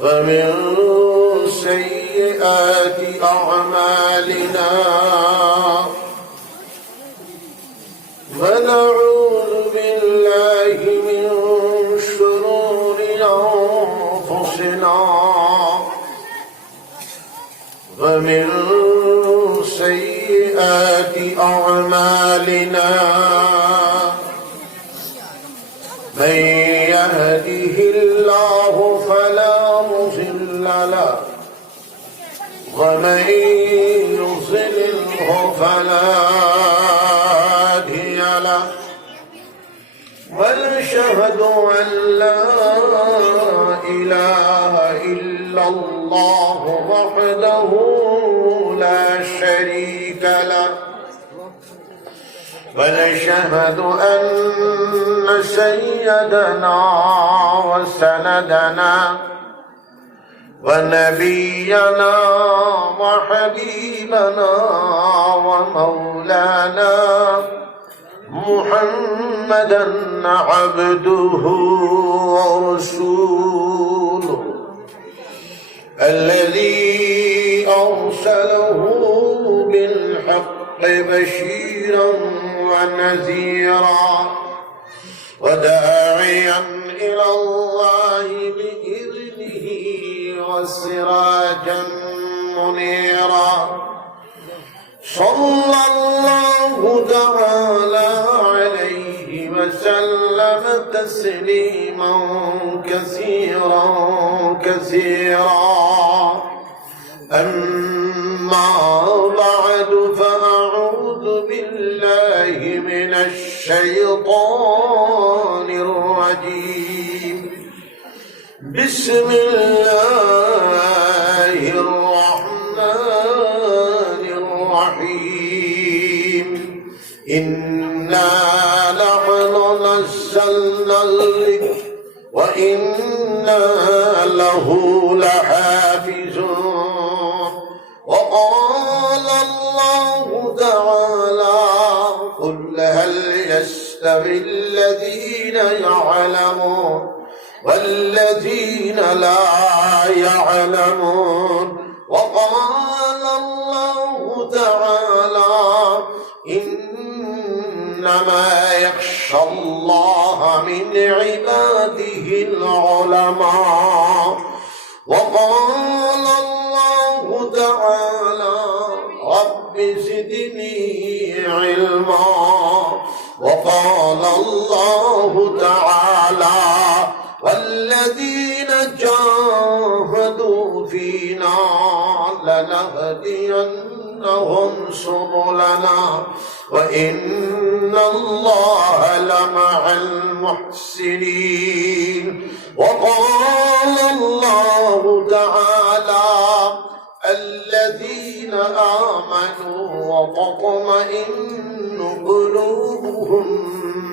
ومن سيئات أعمالنا ونعوذ بالله من شرور أنفسنا ومن سيئات أعمالنا من يهده الله فلا مضل له ومن يضلله فلا هادي له ونشهد أن لا إله إلا الله وحده لا شريك له ونشهد أن سيدنا وسندنا ونبينا وحبيبنا ومولانا محمدا عبده ورسوله الذي أرسله بالحق بشيرا ونذيرا وداعيا إلى الله بإذنه وسراجا منيرا صلى الله تعالى عليه وسلم تسليما كثيرا كثيرا أما بعد فأعوذ بالله من الشيطان الرجيم بسم الله الرحمن الرحيم إنا نحن نزلنا الذكر وإنا له لحافظون وقال الله تعالى قل هل يستوي الذين يعلمون والذين لا يعلمون وقال الله تعالى إنما يخشى الله من عباده العلماء وقال الله تعالى رب زدني علما وقال الله تعالى والذين جاهدوا فينا لنهدينهم سبلنا وإن الله لمع المحسنين وقال الله تعالى الذين آمنوا وتطمئن قلوبهم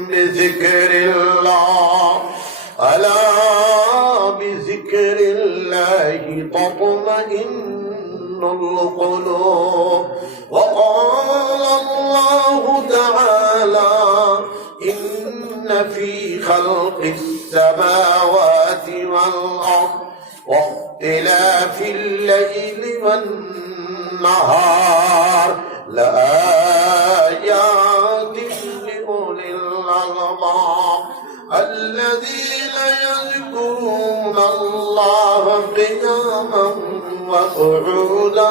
بذكر الله ألا بذكر الله تطمئن القلوب وقال الله تعالى إن في خلق السماوات والأرض واختلاف الليل والنهار لآيات لأولي الألباب الذين يذكرون الله قياما وقعودا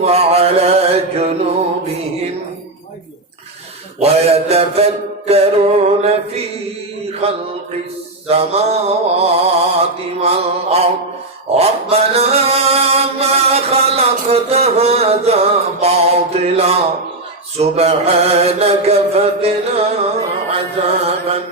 وعلى جنوبهم ويتفكرون في خلق السماوات والأرض ربنا ما خلقت هذا باطلا سبحانك فقنا عذاب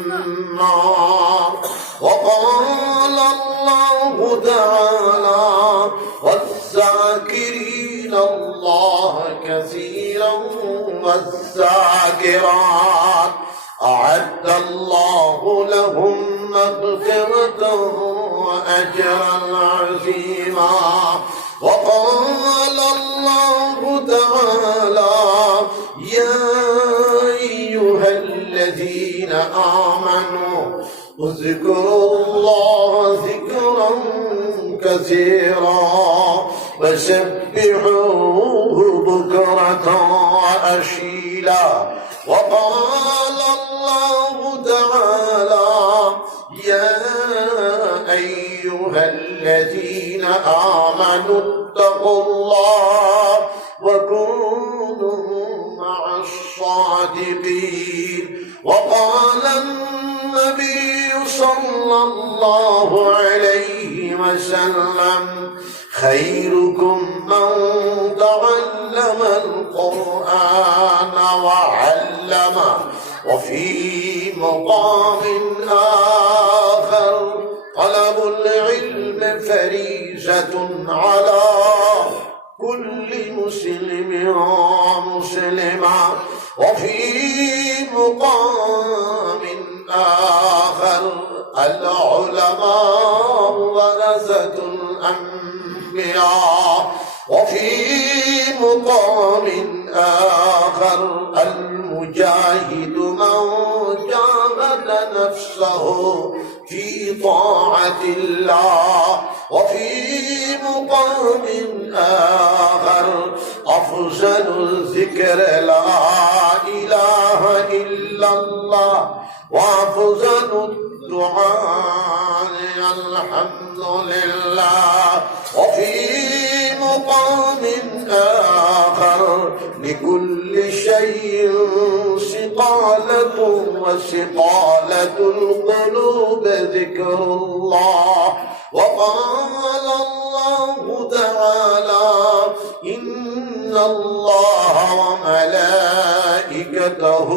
النار وقال الله تعالى والذاكرين الله كثيرا والذاكرات أعد الله لهم مغفرة وأجرا عظيما وقال الله تعالى يا أيها الذين آمنوا اذكروا الله ذكرا كثيرا وسبحوه بكرة وأصيلا. وقال الله تعالى: يا أيها الذين آمنوا اتقوا الله وكونوا مع الصادقين. وقال النبي صلى الله عليه وسلم: خيركم من تعلم القرآن وعلمه. وفي مقام آخر: طلب العلم فريضة على كل مسلم ومسلمة. وفي مقام آخر: العلماء ورثة الأنبياء. وفي مقام آخر: المجاهد من جاهد نفسه في طاعة الله. وفي مقام آخر: أفضل الذكر لا إله إلا الله، وأفضل الدعاء الحمد لله. وفي مقام آخر: لكل شيء سقالة، وسقالة القلوب ذكر الله. وقال الله تعالى: إن الله وملائكته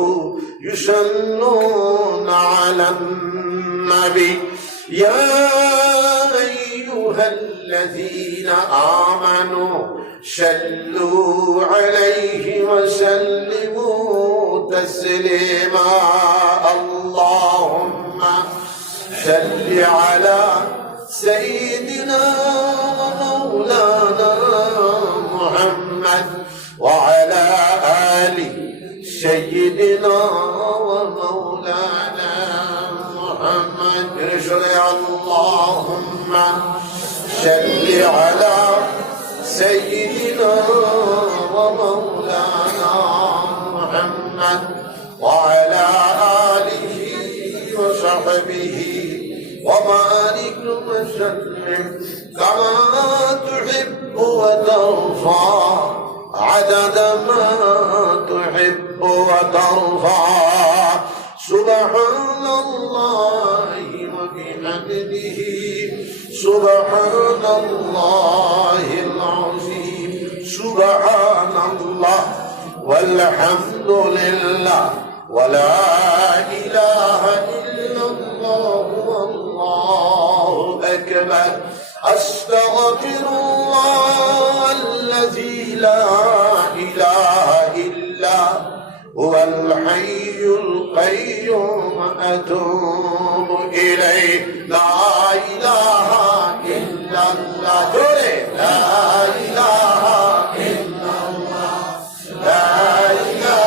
يصلون على النبي يا أيها الذين آمنوا صلوا عليه وسلموا تسليما. اللهم صل على سيدنا ومولانا محمد وعلى آل سيدنا ومولانا محمد. اللهم صل على سيدنا ومولانا محمد وعلى آله وصحبه وبارك وسلم كما تحب وترضى عدد ما تحب وترضى. سبحان الله وبحمده سبحان الله العظيم. سبحان الله والحمد لله ولا إله إلا الله والله أكبر. أستغفر الله الذي لا إله إلا هو الحي القيوم أتوب إليه. لا إله إلا الله. لا إله إلا الله. لا إله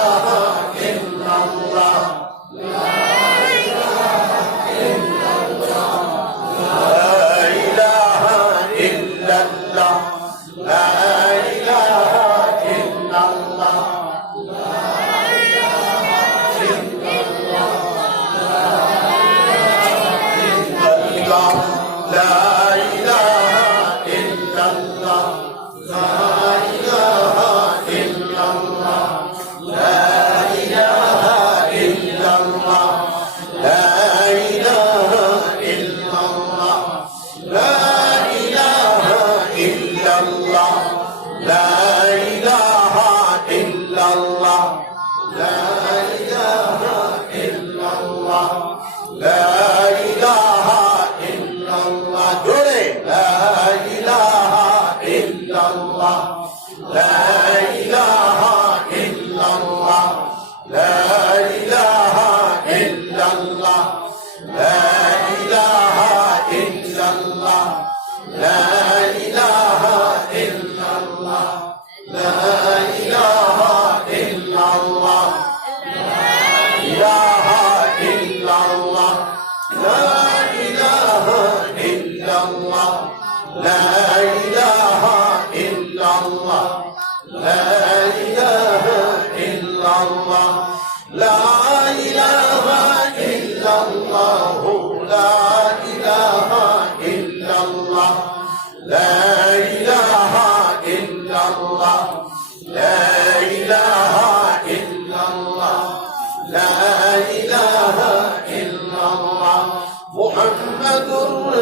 إلا الله. لا إله إلا الله. لا إله إلا الله. لا إله إلا الله. لا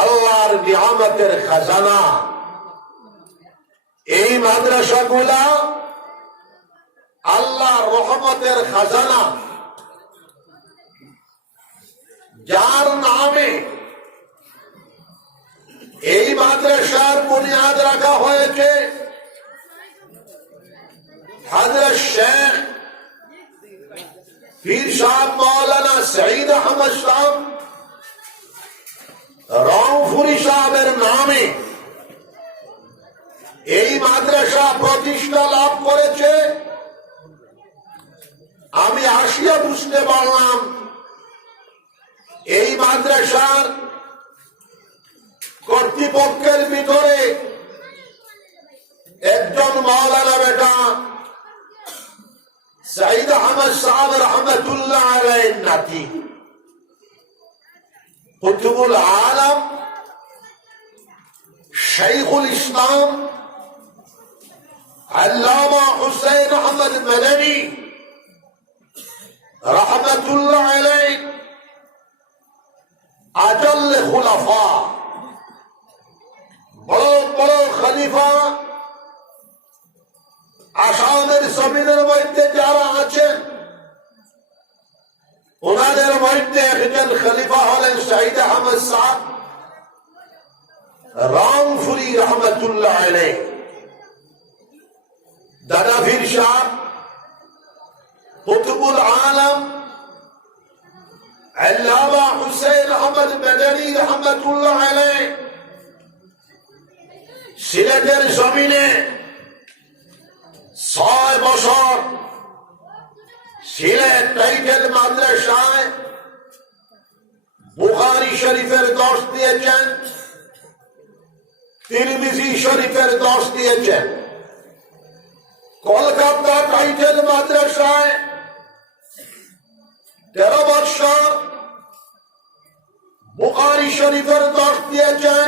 আল্লাহর নিয়ামতের খাজানা। এই মাদ্রাসাগুলা আল্লাহর রহমতের খাজানা, যার নামে এই মাদ্রাসার বুনিয়াদ রাখা হয়েছে হযরত শেখ পীর সাহেব মাওলানা সঈদ আহমদ সাহেব রংপুরি সাহেবের নামে এই মাদ্রাসা প্রতিষ্ঠা লাভ করেছে। আমি আসিয়া বুঝতে পারলাম এই মাদ্রাসার কর্তৃপক্ষের ভিতরে একজন মাওলানা বেটা সঈদ আহমদ সাহেব রহমতুল্লাহ আলাইহির নাতি কুতুবুল আলম শাইখুল ইসলাম আল্লামা হুসাইন আহমদ মাদানী রহমতুল্লাহ আলাইহি আজল খুলাফা, বড় বড় খলিফা আসামের জমিনের মধ্যে যারা আছেন ওনাদের মধ্যে একজন খলিফা হলেন শহীদ আহমদ সাহেব রংপুরি রহমতুল্লাহ আলাইহি। দাদা পীর সাহেব কুতুবুল আলম আল্লামা হুসাইন আহমদ মাদানী রহমতুল্লাহ আলাইহি সিলেটের জমিনে 6 বছর সিলেট টাইটেল মাদ্রাসায় বুখারী শরীফের দর্স দিয়েছেন, তিরমিজি শরীফের দর্স দিয়েছেন। কলকাতা টাইটেল মাদ্রাসায় 13 বছর বুখারী শরীফের দর্স দিয়েছেন,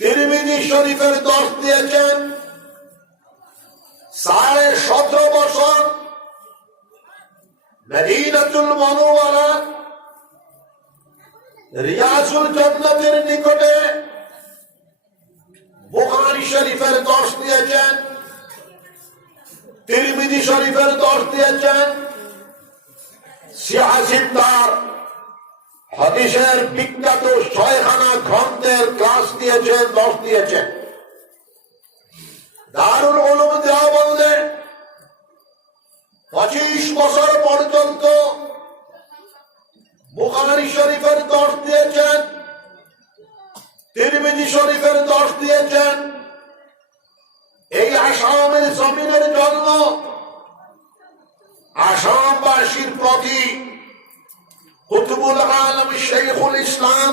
তিরমিজি শরীফের দর্স দিয়েছেন। 17.5 বছর মদিনাতুল মুনাওয়ারা রিয়াজুল জান্নাতের নিকটে বুখারী শরীফের দর্স দিয়েছেন, তিরমিজি শরীফের দর্স দিয়েছেন। সিয়াসিদ্দার হাদিসের বিখ্যাত 6খানা গ্রন্থের ক্লাস দিয়েছেন, দর্স দিয়েছেন। দারুল উলুম দেওবন্দে 25 বছর পর্যন্ত বুখারী শরীফের দর্স দিয়েছেন, তিরমিজি শরীফের দর্স দিয়েছেন। এই আসামের জমিনের জন্য আসামবাসীর প্রতি কুতুবুল আলম শাইখুল ইসলাম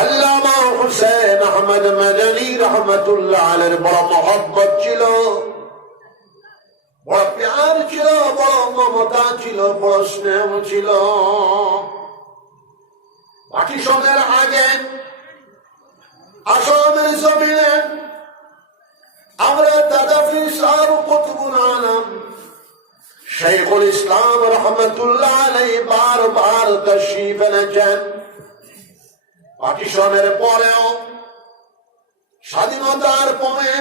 আল্লামা হুসাইন আহমদ মাদানী রহমতুল্লাহ আলাইহির বড় মহব্বত ছিল, বড় প্যার ছিল, বড় মমতা ছিল, বড় স্নেহ ছিল। পার্টিশনের আগে আসামের জমিনে আমরা দাদা পীর সাহেব কুতুবুল আলম শাইখুল ইসলাম রহমতুল্লাহ আলাইহি বারবার তাশরীফ এনেছেন। পার্টিশনের পরেও স্বাধীনতার পরে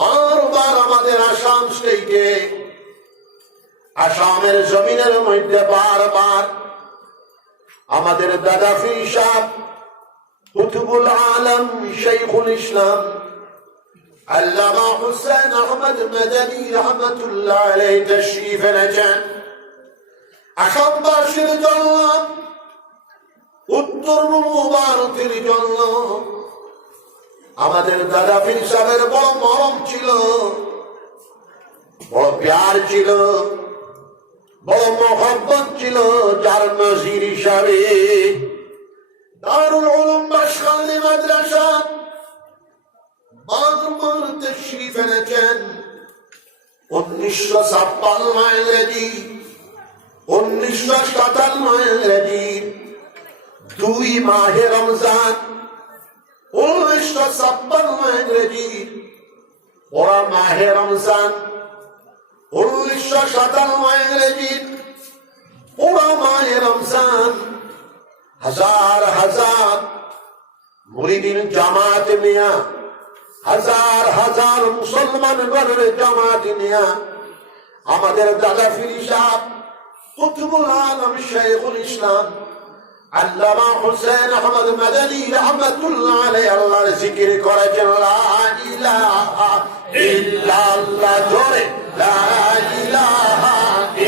বারবার আমাদের আসাম স্টেটে আসামের জমিনের মধ্যে বারবার আমাদের দাদা পীর সাহেব কুতুবুল আলম শাইখুল ইসলাম আল্লামা হুসাইন আহমদ মাদানী রহমতুল্লাহ আলাইহি তাশরীফ এনেছেন। আসামবাসীর জন্য, উত্তর ভারতের জন্য আমাদের দাদা পীর সাহেবের বড় মরম ছিল, বড় প্যার ছিল, বড় মহব্বত ছিল। যার নজির হিসাবে দারুল উলুম বাশখালী মাদ্রাসা বারবার তাশরীফ এনেছেন। 1956 ইংরেজি, 1957 ইংরেজি 2 মাহে রমজান, 1956 ইংরেজি পড়া মাহে রমজান, 1957 ইংরেজি পড়া মাহে রমজান হাজার হাজার মুরিদিন জামাত নিয়া, হাজার হাজার মুসলমানগণের জামাত নিয়া আমাদের দাদা পীর সাহেব কুতুবুল আলম শাইখুল ইসলাম আল্লামা হুসাইন আহমদ মাদানী রাহমাতুল্লাহ আলাইহি আল্লাহর জিকির করেছেন। লা ইলাহা ইল্লাল্লাহ, জোরে লা ইলাহা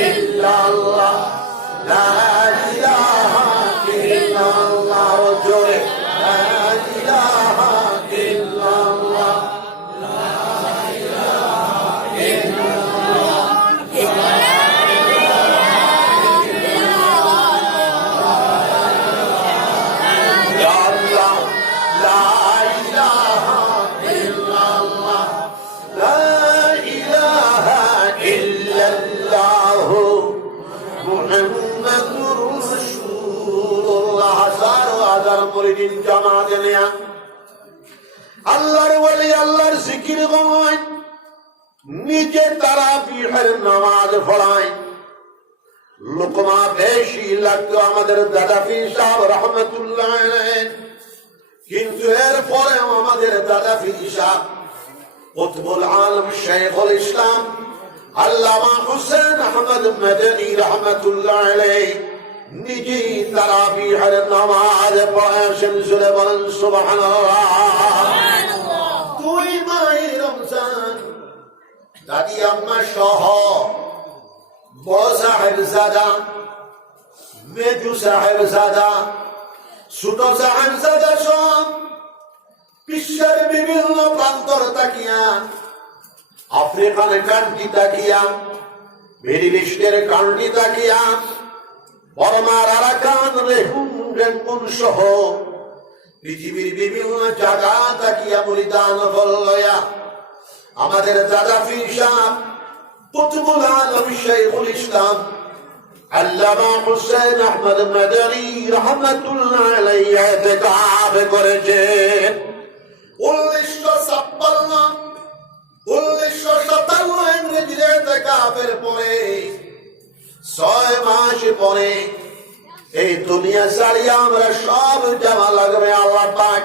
ইল্লাল্লাহ, লা ইলাহা ইল্লাল্লাহ, জোরে লা ইলাহা ইল্লাল্লাহ, লা ইলাহা ইল্লাল্লাহ, আল্লাহর ওয়ালি আল্লাহর জিকির গায়, নিজে তারাবিহের নামাজ পড়ায়। লোকমা বেশি লাগতো আমাদের দাদা পীর সাহেব রহমতুল্লাহ আলাইহি, কিন্তু এরপরেও আমাদের দাদা পীর সাহেব কুতুবুল আলম শাইখুল ইসলাম আল্লামা হুসাইন আহমদ মাদানী রাহমাতুল্লাহ আলাইহি নিজে তারাবিহের নামাজ পড়েছেন। জোরে বলেন সুবহানাল্লাহ। 2 মাহে রমজান দাদি আম্মা সহ বড় সাহেবজাদা, মেজু সাহেবজাদা, ছোট সাহেবজাদা সব বিশ্বের বিভিন্ন প্রান্তর তাকিয়া, আফ্রিকান কান্ট্রি তাকিয়া, মিডল ইস্টের কান্ট্রি তাকিয়া, বর্মার আরাকান রেঙ্গুন সহ পৃথিবীর বিভিন্ন জায়গা তাকিয়া মুরিদান বলয়া আমাদের দাদা পীর সাহেব কুতুবুল আলম শাইখুল ইসলাম আল্লামা হুসাইন আহমদ মাদানী রাহমাতুল্লাহ আলাইহি ইতিকাফ করেছেন। 1957 ইংরেজির ইতিকাফের পরে 6 মাস পরে এই দুনিয়া ছাড়িয়ে আমরা সব যাওয়া লাগবে। আল্লাহ পাক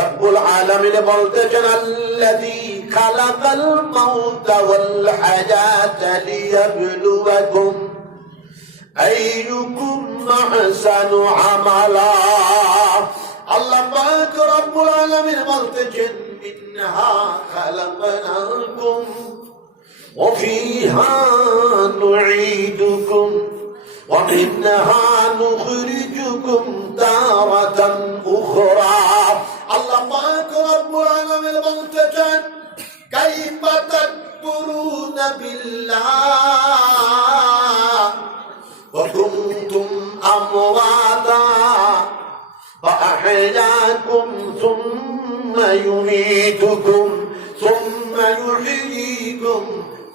রব্বুল আলামিন বলতেছেন, আল্লাযী খালাকাল মাউতা ওয়াল হায়াতা লিয়াবলুয়াকুম আইয়ুকুম আহসানু আমালা। আল্লাহ পাক রব্বুল আলামিন বলতেছেন, মিনহা খালাকনাকুম ওয়া ফীহা নুঈদুকুম ওয়া মিনহা নুখরিজুকুম তারাতান উখরা। আল্লাহ পাক রব্বুল আলামিন বলতেছেন, কাইফা তাকফুরুনা বিল্লাহ ওয়া কুনতুম আমওয়াতা فأحياكم ثم يميتكم ثم يحييكم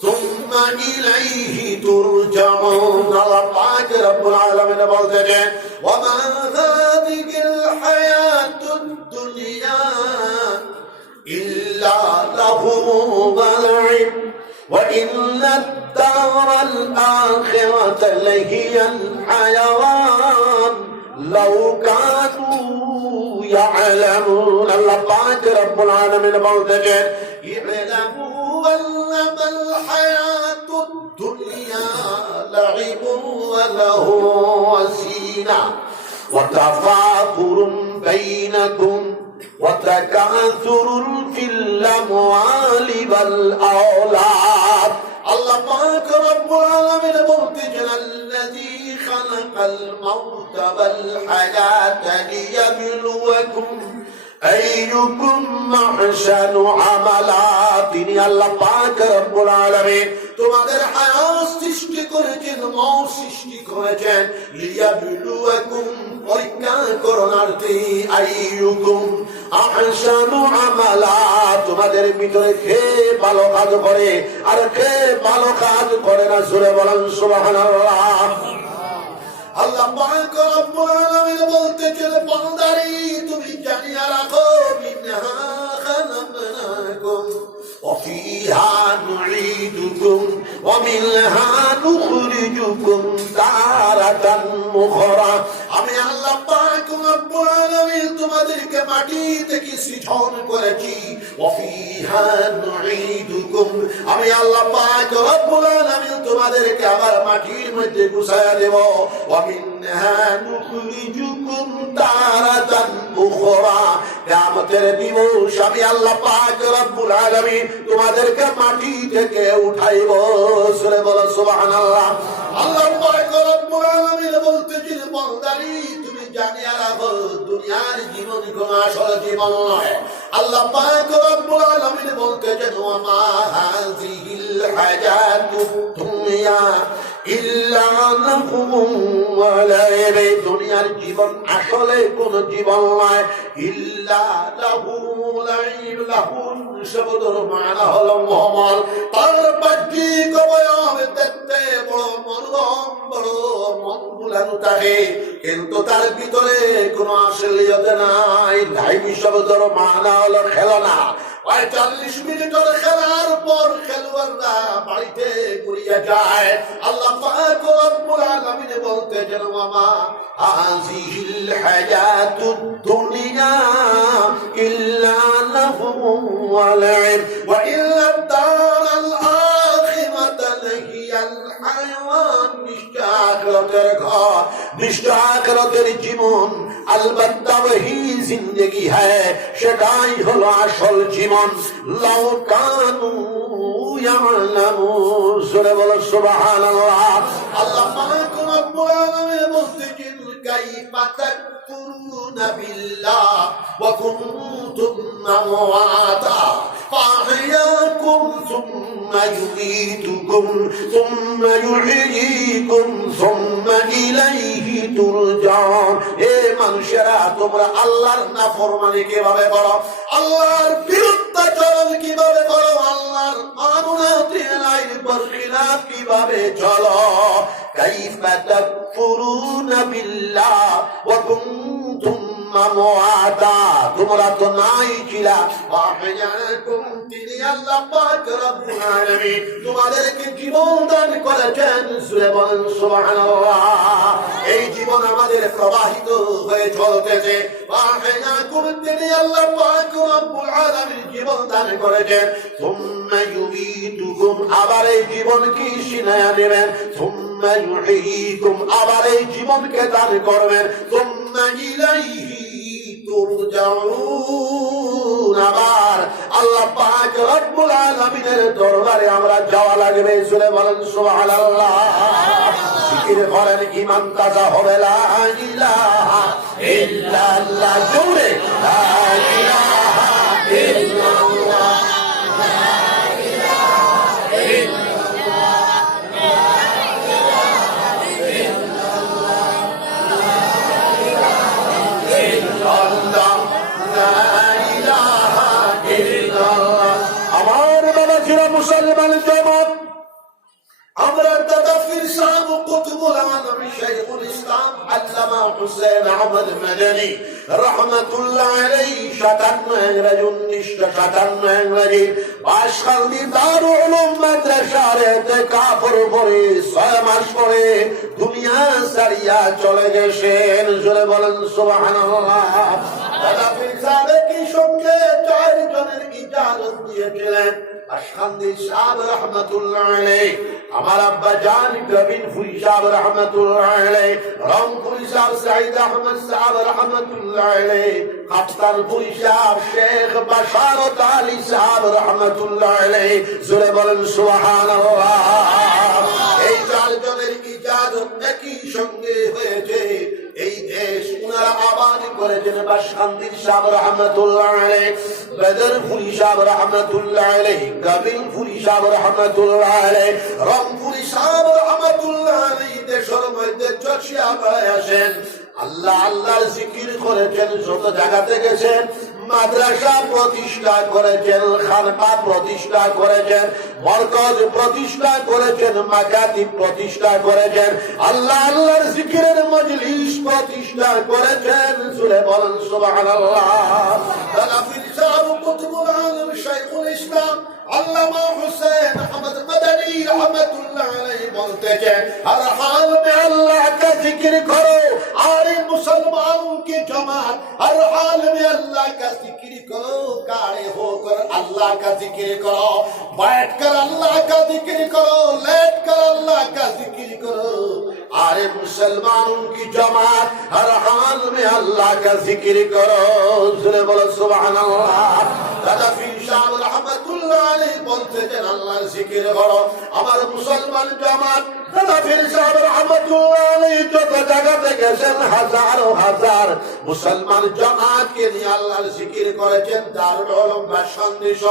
ثم إليه ترجعون. الله পাক রব্বুল আলামিন বলতেছেন, وما هذه الحياة الدنيا إلا لهو ولعب وإن الدار الآخرة لهي الحيوان لو كانوا يعلمون. الله পাক রব্বুল আলামিন বলতেছেন, اعلموا أنما الحياة الدنيا لعب ولهو وزينة وتفاخر بينكم وتكاثر في الأموال والأولاد. الله পাক রব্বুল আলামিন বলতেছেন, الذي خلق الموت والحياة ليبلوكم أيكم أحسن عملا. তিনি আল্লাহ পাক রব্বুল আলামিন তোমাদের হায়াত সৃষ্টি করেছেন, মওত সৃষ্টি করেছেন, লিয়াবলুকুম পরীক্ষা করণার্থে, আইয়ুকুম আহসানু আমালা তোমাদের ভিতরে কে ভালো কাজ করে আর কে ভালো কাজ করে না। জোরে বলেন সুবহানাল্লাহ। আল্লাহ পাক রব্বুল আলামিন বলতেছেন, বান্দারে তুমি জানিয়া রাখো, মিনহা খালাকনাকুম ওয়া ফীহা নুঈদুকুম ওয়া মিনহা নুখরিজুকুম তারাতান উখরা। আমি আল্লাহ তোমাদেরকে মাটি থেকে সৃজন করেছি, ওয়াফিহা নুঈদুকুম, আমি আল্লাহ পাক রব্বুল আলামিন তোমাদেরকে আবার মাটির মধ্যে গুছায়া দেব, ওয়া মিনহা নুখরিজুকুম তারাতান উখরা, কিয়ামতের দিবস আমি আল্লাহ পাক রব্বুল আলামিন তোমাদেরকে মাটি থেকে উঠাইব। সূরা বলো সুবহানাল্লাহ। আল্লাহ পাক রব্বুল আলামিন বলতেছেন, বান্দারি তুমি জানিয়া রাখো দুনিয়ার জীবন কোন আসল জীবন নয়। আল্লাহ পাক রব্বুল আলামিন বলতেছেন, ওয়া মা হাযিহিল হায়াতুদ দুনিয়া ইল্লা লাহুম ওয়া লাইব, দুনিয়ার জীবন আসলে কোন জীবন নয়, ইল্লা লাহু লাইব, লাহুন শব্দের মানা হলো মোহাম্মদ, তার বাহ্যিক অবয়ব দেখতে বড় মনোরম, বড় মন বুলানো থাকে, কিন্তু তার ভিতরে কোনো আসলিয়ত নাই। লাইব শব্দের মানা হলো খেলনা। ৪৫ মিনিটের খেলার পর খেলোয়াড়রা বাড়িতে ঘুরিয়ে যায়। আল্লাহ পাক রব্বুল আলামিন বলতেছেন, ওয়া মা হাযিহিল হায়াতুদ দুনিয়া ইল্লা লাহুম ওয়া লাইব ওয়া ইল্লা দারাল আখিরাতু লাহিয়াল হায়াওয়ান, নিশ্চয় ঘর, নিশ্চয় আখিরাতের জীবন अलबत्ता वही जिंदगी है, সেটাই হলো আসল জীবন। লাউ কানু ইয়ালামুন, সূরা বলো সুবহানাল্লাহ। আল্লাহ পাক রব্বুল আলামিন বলতেছেন, কাইফা তাকফুরুনা বিল্লাহ ওয়া কুনতুম আমওয়াতা ফাহইয়াকুম সুম্মা ইউমীতুকুম সুম্মা ইউহয়ীকুম সুম্মা ইলাইহি তুরজাউন। এ মানুষেরা, তোমরা আল্লাহর নাফরমানি কিভাবে করো, আল্লাহর বিরুদ্ধাচরণ কিভাবে করো, আল্লাহর কানুনের বরখিলাফ কিভাবে চলো। কাইফা তাকফুরুনা বিল্লাহ ওয়া কুনতুম আমওয়াতা, তোমরা তো নাই ছিলা, ফাহইয়াকুম, তিনি আল্লাহ পাক রব্বুল আলামিন তোমাদেরকে জীবন দান করেছেন। সূরা বলেন সুবহানাল্লাহ। এই জীবন আমাদের প্রবাহিত হয়ে চলতেছে, ফাহইয়াকুম, তিনি আল্লাহ পাক রব্বুল আলামিন জীবন দান করেছেন। সুম্মা ইউমীতুকুম, আবার এই জীবনকে ছিনায়া নেবেন। সুম্মা ইউহয়ীকুম, আবার এই জীবনকে দান করবেন। সুম্মা ইলাইহি তুরজাউন, আবার আল্লাহ পাক রব্বুল আলামিনের দরবারে আমরা যাওয়া লাগবে। সূরা বলেন সুবহানাল্লাহ। জিকির করেন, ঈমান তাজা হবে, লা ইলাহা ইল্লাল্লাহ, জোরে লা ইলাহা ইল্লাল্লাহ, লা ইলাহা ইল্লাল্লাহ, লা ইলাহা ইল্লাল্লাহ, লা ইলাহা ইল্লাল্লাহ। আমার বাবা ছিল মুসলমান জমাত, আমরা দাদা পীর সাহেব কুতুবুল আলম শাইখুল ইসলাম আল্লামা হুসাইন আহমদ মাদানী রহমাতুল্লাহ আলাইহি ৫৭ ইংরেজি ১৯৫৭ ইংরেজি বাশখালী দারুল উলুম মাদ্রাসার ইতিকাফের পরে ৬ মাস পরে দুনিয়া ছাড়িয়া চলে গেছেন। জোরে বলেন সুবহানাল্লাহ। দাদা পীর সাহেব কি সঙ্গে ৪ জনের ইজাজত দিয়েছিলেন। বাশখালী সাহেব রহমাতুল্লাহ আলাইহি, আমার আব্বা জান প্রবীণ ফুই সাহেব রহমাতুল্লাহ আলাইহি, রংপুরি সাহেব সাঈদ আহমদ সাহেব রহমাতুল্লাহ আলাইহি, কাপ্তানপুরি সাহেব শেখ বাশারত আলী সাহেব রহমাতুল্লাহ আলাইহি। জোরে বলেন সুবহানাল্লাহ। এই ৪ জনের ইজাজত একই সঙ্গে হয়েছে। এই দেশ উনারা আবাদ করেছেন। বাশখালী সাহেব রহমাতুল্লাহ আলাইহি, বদরপুরি সাহেব রহমাতুল্লাহ আলাইহি, কাবিলপুরি সাহেব রহমাতুল্লাহ আলাইহি, রংপুরি সাহেব রহমাতুল্লাহ আলাইহি দেশের মধ্যে চর্চা করে আসেন। আল্লাহ আল্লাহর জিকির করেছেন, যত জায়গাতে গেছেন। মাদ্রাসা প্রতিষ্ঠা করেছেন, খানকা প্রতিষ্ঠা করেছেন, মরকজ প্রতিষ্ঠা করেছেন, মাকাতিব প্রতিষ্ঠা করেছেন, আল্লাহ আল্লাহর জিকিরের মজলিস প্রতিষ্ঠা করেছেন। জোরে বলেন সুবহানাল্লাহ। দাদা পীর সাহেব কুতুবুল আলম শাইখুল ইসলাম আল্লামা হুসাইন আহমদ মাদানী রহমাতুল্লাহ আলাইহি বলতেছেন, हर हाल में अल्लाह का जिक्र जिक्र करो। अरे मुसलमानों के जमात हर हाल में अल्लाह का जिक्र करो। खड़े होकर अल्लाह का जिक्र करो, बैठकर अल्लाह का जिक्र करो, लेटकर अल्लाह का जिक्र करो। अरे मुसलमानों की जमात हर हाल में अल्लाह का जिक्र करो। सुने बोलो सुभान अल्लाह। दादा पीर साहब रहमतुल्लाह अलैह बोलते हैं अल्लाहर जिक्र करो। हमारे मुसलमान जमात दादा पीर साहब रहमतुल्लाह अलैह যত জায়গাতে গেছেন হাজার হাজার মুসলমান জামাতকে নিয়ে আল্লাহর জিকির করেছেন। দারুল উলুম বা সন্দেশ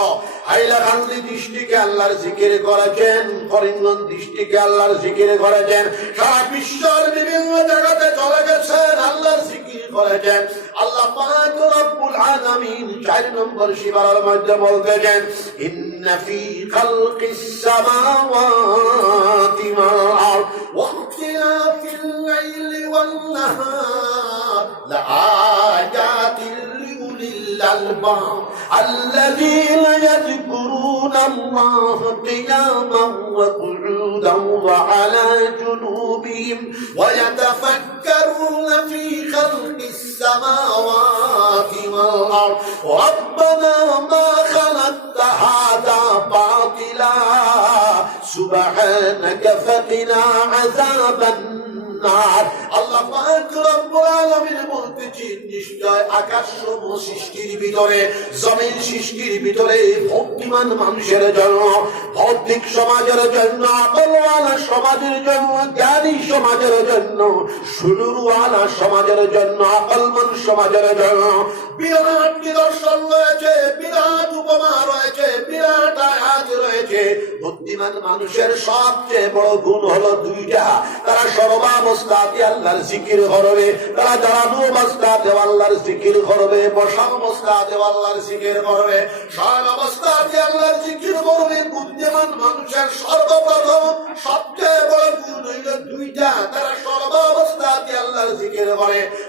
হাইলাকান্দি ডিস্ট্রিক্টে আল্লাহর জিকির করেছেন, করিমগঞ্জ ডিস্ট্রিক্টে আল্লাহর জিকির করেছেন, সারা বিশ্বের বিভিন্ন জায়গাতে চলে গেছেন, আল্লাহর জিকির করেছেন। আল্লাহ পাক রব্বুল আলামিন 4 নম্বর সূরার মধ্যে বলতেছেন ইন্না ফি খালকিস সামাওয়াতি ওয়াল আরদ ওয়া ইখতিলাফিল লাইলি ওয়ান নাহার লাআয়াতিন লিউলিল আলবাব আল্লাযীনা ইয়াযকুরুনা আল্লাহা কিয়ামান ওয়া qu'udan ওয়া আলা জুনুবিহিম ওয়া ইয়াতাফাক্কারুনা ফি খালকিস সামাওয়াতি ওয়াল আরদ রব্বানা মা খালাকতা হাযা বাতিলা সুবহানাকা ফাকিনা আযাবান নার। আল্লাহ পাক রব্বুল আলামিন বলতেছেন নিশ্চয় আকাশ সমূহ সৃষ্টির ভিতরে, জমিন সৃষ্টির ভিতরে ভক্তিমান মানুষের জন্য, ভৌতিক সমাজের জন্য, আকলওয়ালা সমাজের জন্য, জ্ঞানী সমাজের জন্য, সুনুরওয়ালা সমাজের জন্য, আকলমান সমাজের জন্য বিরাট নিদর্শন রয়েছে, বিরাট উপমা রয়েছে, বিরাট আয়াত রয়েছে। বুদ্ধিমান মানুষের সবচেয়ে বড় গুণ হলো দুইটা, তারা সর্বাবস্থাতে আল্লাহর জিকির করবে, তারা দাঁড়ানো অবস্থাতে আল্লাহর জিকির করবে, বসা অবস্থাতে আল্লাহর জিকির করবে, সব অবস্থাতে আল্লাহর জিকির করবে। বুদ্ধিমান মানুষের সর্বপ্রথম সবচেয়ে বড় গুণ হইল দুইটা, তারা সর্বাবস্থাতে আল্লাহর জিকির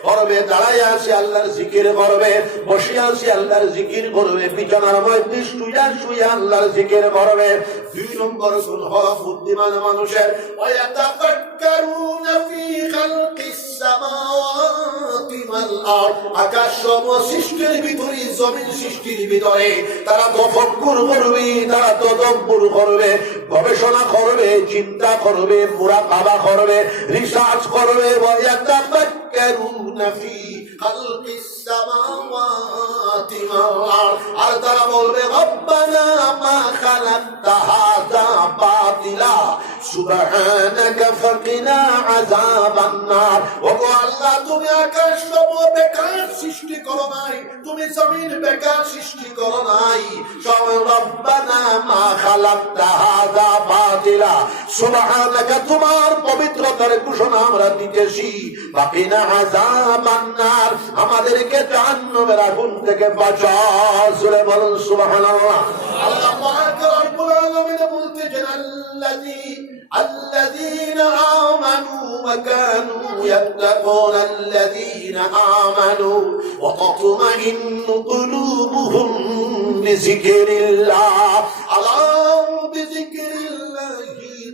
করবে, দাঁড়ায় আছে আল্লাহর জিকির করবে, বসে আছে আল্লাহর জিকির করবে, বিছানার মধ্যে শুয়ে শুয়ে আল্লাহর জিকির করবে। 2 নম্বর গুণ হলো বুদ্ধিমান মানুষের ওয়ায়াতাফাক্কারুনা ফি খালকিস সামাওয়াতি ওয়াল আরদ আকাশ সমূহ সৃষ্টির ভিতরে, জমিন সৃষ্টির ভিতরে তারা তফাক্কুর করবে, তারা তদব্বুর করবে, গবেষণা করবে, চিন্তা করবে, মুরাকাবা করবে, রিসার্চ করবে। ওয়ায়াতাফাক্কারুনা ফি খালকিস সামাওয়াতি ওয়াল আরদ আর তারা বলবে রব্বানা মা খালাকতা হাযা বাতিলা সুবহানাকা ফাকিনা আযাবান নার। ওগো আল্লাহ, তুমি আকাশ সমূহ বেকার সৃষ্টি করো নাই, তুমি জমিন বেকার সৃষ্টি করো নাই। রব্বানা মা খালাকতা হাযা বাতিলা সুবহানাকা, তোমার পবিত্রতার ঘোষণা আমরা দিতেছি। ফাকিনা আযাবান নার, আমাদেরকে জাহান্নামের আগুন থেকে বাঁচাও। সূরা বলুন সুবহানাল্লাহ। আল্লাহ পাক রব্বুল আলামিন বলতেছেন الذين آمنوا وكانوا يتقون الذين آمنوا وتطمئن قلوبهم بذكر الله ألا بذكر الله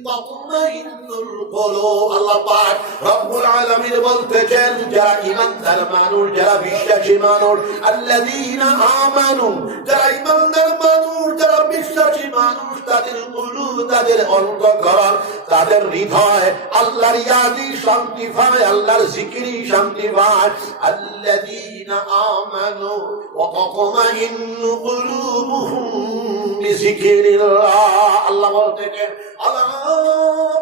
তাতমাইন্নুল কুলুব। আল্লাহ পাক রব্বুল আলামিন বলতেছেন যারা ঈমানদার মানুষ, যারা বিশ্বাসী মানুষ, আল্লাযীনা আমানু, যারা ঈমানদার মানুষ, যারা বিশ্বাসী মানুষ, তাদের কুলুব, তাদের অন্তঃকরণ, তাদের হৃদয় আল্লাহর ইয়াদি শান্তি পায়, আল্লাহর জিকিরি শান্তি পায়। আল্লাযীনা আমানু ওয়া তাতমাইন্নু কুলুবুহুম বিযিকরিল্লাহ। আল্লাহ বলতেছেন আলা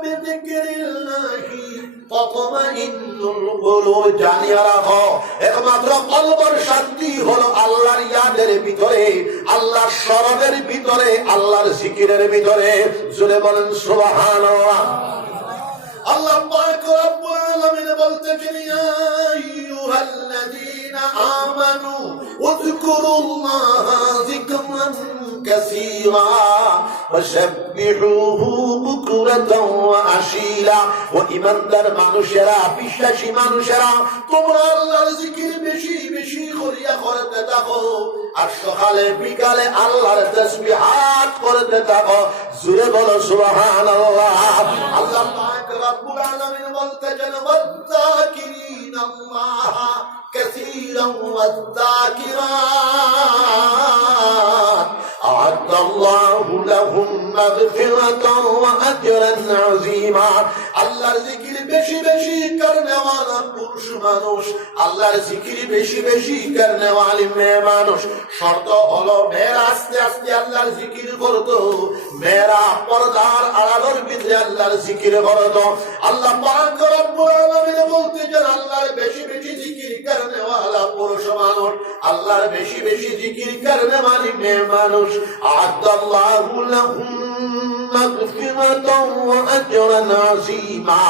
বিযিকরিল্লাহি তাতমাইন্নুল কুলুব। জানিয়ে রাখো একমাত্র কলবের শান্তি হলো আল্লাহর ইয়াদের ভিতরে, আল্লাহর স্মরণের ভিতরে, আল্লাহর জিকিরের ভিতরে। জোরে বলেন সুবহানাল্লাহ। আল্লাহ পাক রব্বুল আলামিন বলতেছেন ইয়া আইয়ুহাল্লাযীনা আমানু উযকুরুল্লাহা যিকরান কাসীরা ওয়াসাব্বিহুহু বুকরাতাও ওয়া আশীলা। ও ঈমানদার মানুষেরা, বিশ্বাসী মানুষেরা, তোমরা আল্লাহর জিকির বেশি বেশি করিয়া করতে থাকো, আর সকালে বিকালে আল্লাহর তাসবিহাত করতে থাকো। জোরে বলো সুবহানাল্লাহ। আল্লাহ পাক রাব্বুল আলামিন বলতেছেন ওয়াযাকিরিনাল্লাহ কাসীরান ওয়াযাকিরাত আ'আদাল্লাহু লাহুম মাগফিরাতান ওয়া আজরান আযীমা। আল্লাহর জিকির বেশি বেশি করনে ওয়ালা পুরুষ মানুষ, আল্লাহর জিকির বেশি বেশি করনে ওয়ালি মেয়ে মানুষ। শর্ত হলো মেয়েরা আস্তে আস্তে আল্লাহর জিকির করতো, মেয়েরা পর্দার আড়ালের ভিতরে আল্লাহর জিকির করতো। আল্লাহ পাক রব্বুল আলামিন বলতেছেন আল্লাহর বেশি বেশি জিকির করনে ওয়ালা পুরুষ মানুষ, আল্লাহর বেশি বেশি জিকির করনে ওয়ালি মেয়ে মানুষ। আ'আদাল্লাহু লাহুম মাগফিরাতান ওয়া আজরান আযীমা।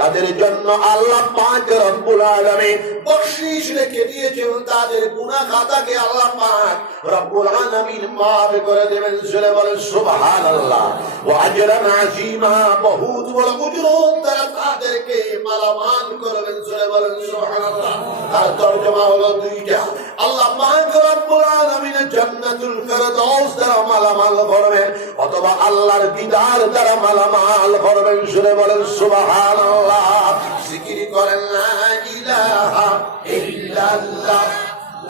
তাদের জন্য আল্লাহ পাক রব্বুল আলামিন বখশিশ রেখে দিয়েছেন, তাদের গুনাহ খাতাকে আল্লাহ পাক রব্বুল আলামিন মাফ করে দেবেন। জোরে বলেন সুবহানাল্লাহ। ওয়া আজরান আযীমা, বহুত বড় উজরত দ্বারা তাদেরকে মালামাল করবেন। জোরে বলেন সুবহানাল্লাহ। তার তরজমা হলো দুইটা, আল্লাহ পাক রব্বুল আলামিন জান্নাতুল ফিরদাউস দ্বারা মালামাল করবেন, অথবা আল্লাহর দিদার দ্বারা মালামাল করবেন। জোরে বলেন সুবহানাল্লাহ। জিকির করেন লা ইলাহা ইল্লাল্লাহ,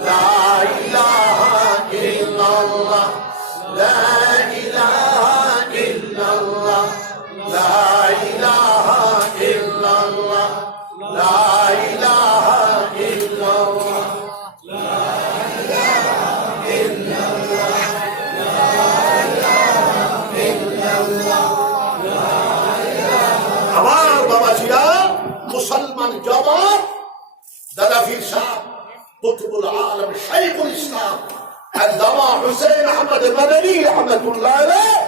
লা ইলাহা ইল্লাল্লাহ, লা ইলাহা ইল্লাল্লাহ, লা ইলাহা ইল্লাল্লাহ, লা ইলাহা ইল্লাল্লাহ, লা ইলাহা ইল্লাল্লাহ, লা ইলাহা ইল্লাল্লাহ। আমার বাবাজিরা, মুসলমান জবাব দাদা পীর সাহেব কুতুবুল আলম শাইখুল ইসলাম আল্লামা হুসাইন আহমদ মাদানী রাহমাতুল্লাহ আলাইহি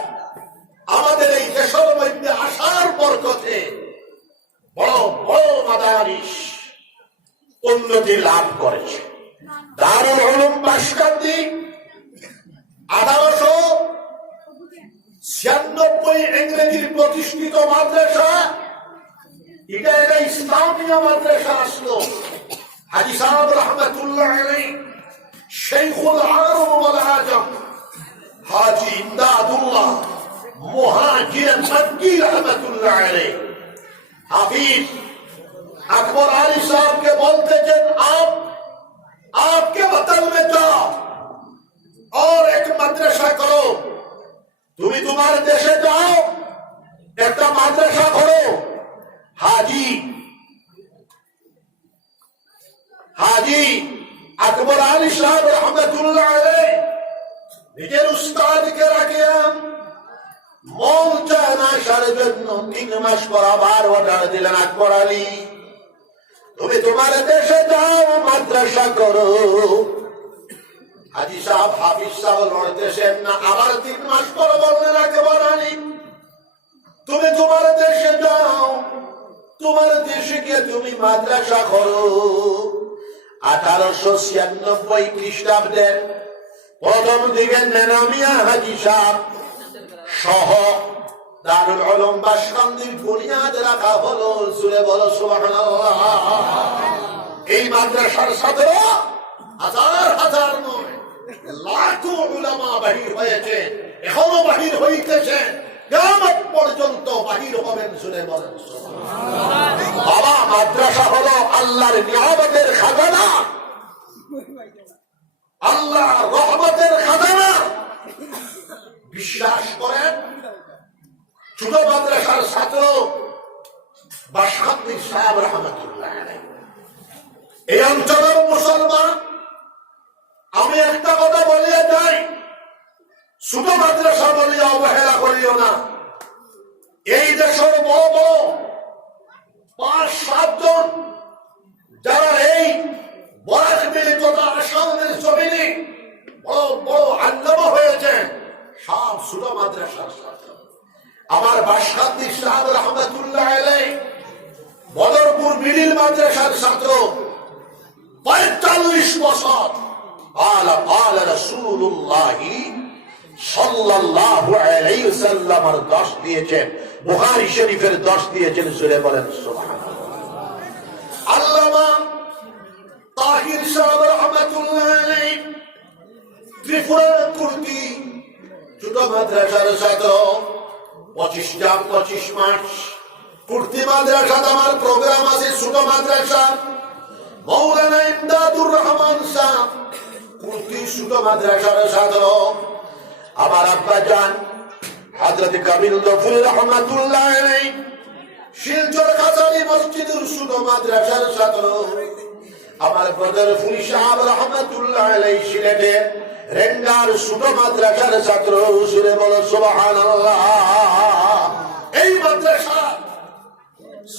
আমাদের এই দেশের মধ্যে আসার বরকতে বড় বড় মাদারিস উন্নতি লাভ করেছে। দারুল উলুম বাসকান্দি 1896 ইংরেজির প্রতিষ্ঠিত মাদ্রাসা, এটা একটা ইসলামীয় মাদ্রাসা আসলো। হাজী সাহেব রহমতুল্লাহ আলাইহি শাইখুল আরব ওয়াল আজম হাজী ইমদাদুল্লাহ মুহাজির মক্কি রহমতুল্লাহ আলাইহি हाफिज अकबर अली साहब के बोलते जब आप आपके वतन में जाओ और एक मदरसा करो, तुम्हें तुम्हारे देश जाओ एक मदरसा करो। हाजी हाजी अकबर अली साहब रहमतुल्लाह अलैह নিজের উস্তাদকে রাখিয়াম মন চায় না সারের জন্য 3 মাস পর আবার অর্ডার দিলেন আকবর আলী, তুমি তোমার দেশে যাও মাদ্রাসা করো। হাজী সাহেব হাফিজ সাহেব লড়তেছেন না, আবার 3 মাস পর বললেন আকবর আলী তুমি তোমার দেশে যাও, তোমার দেশে গিয়ে তুমি মাদ্রাসা করো। 1896 খ্রিস্টাব্দের প্রথম দিকে নেনামিয়া হাজী সাহেব সহ দারুল উলুম বাসকান্দির বুনিয়াদ রাখা হলো। জোরে বলো সুবহানাল্লাহ। এই মাদ্রাসার ছাত্র হাজার হাজার নয় লাখো উলামা বাহির হয়েছে, এখনো বাহির হইতেছে, কিয়ামত পর্যন্ত বাহির হবেন। জোরে বলেন সুবহানাল্লাহ। বাবা, মাদ্রাসা হলো আল্লাহর নিয়ামতের খাজানা, আল্লাহর রহমতের খাজানা। বিশ্বাস করেন, ছোট মাদ্রাসার ছাত্র বাসকান্দি সাহেব রহমতুল্লাহ আলাইহি এই অঞ্চলের মুসলমান। আমি একটা কথা বলিয়া যাই, ছোট মাদ্রাসা বলিয়া অবহেলা করিও না। এই দেশের বড় বড় 5-7 জন যারা এই বরাক মিলিত আসামের জমিনে বড় বড় আল্লামা হয়েছেন, সব ছোট মাদ্রাসার ছাত্র। আমার বাসকান্দি সাহেব রহমতুল্লাহ আলাইহি বদরপুর মিডিল মাদ্রাসার ছাত্র। 45 বছর قال رسول الله সাল্লাল্লাহু আলাইহি ওয়াসাল্লামের 10 দিয়েছেন, বুখারী শরীফের 10 দিয়েছেন। সূরা বলেন সুবহানাল্লাহ। আল্লামা তাহির সাহেব রহমতুল্লাহ আলাইহি ত্রিপুরা কুর্তি ছোট মাদ্রাসার ছাত্র। 25 মাস কুর্তি মাদ্রাসাতে আমার প্রোগ্রাম আছে, ছোট মাদ্রাসা মৌলানা ইমদাদুর রহমান শাহ কুর্তি ছোট মাদ্রাসার ছাত্র। আমার আব্বা জান হযরত কামিল গফুর রহমাতুল্লাহ আলাইহি শিলচর কাছারি মসজিদের ছোট মাদ্রাসার ছাত্র। আমার ব্রাদার ফুলি সাহেব রহমাতুল্লাহ আলাইহি সিলেটের রেঙ্গার ছোট মাদ্রাসার ছাত্র। সুরে বলো সুবহানাল্লাহ। এই মাদ্রাসা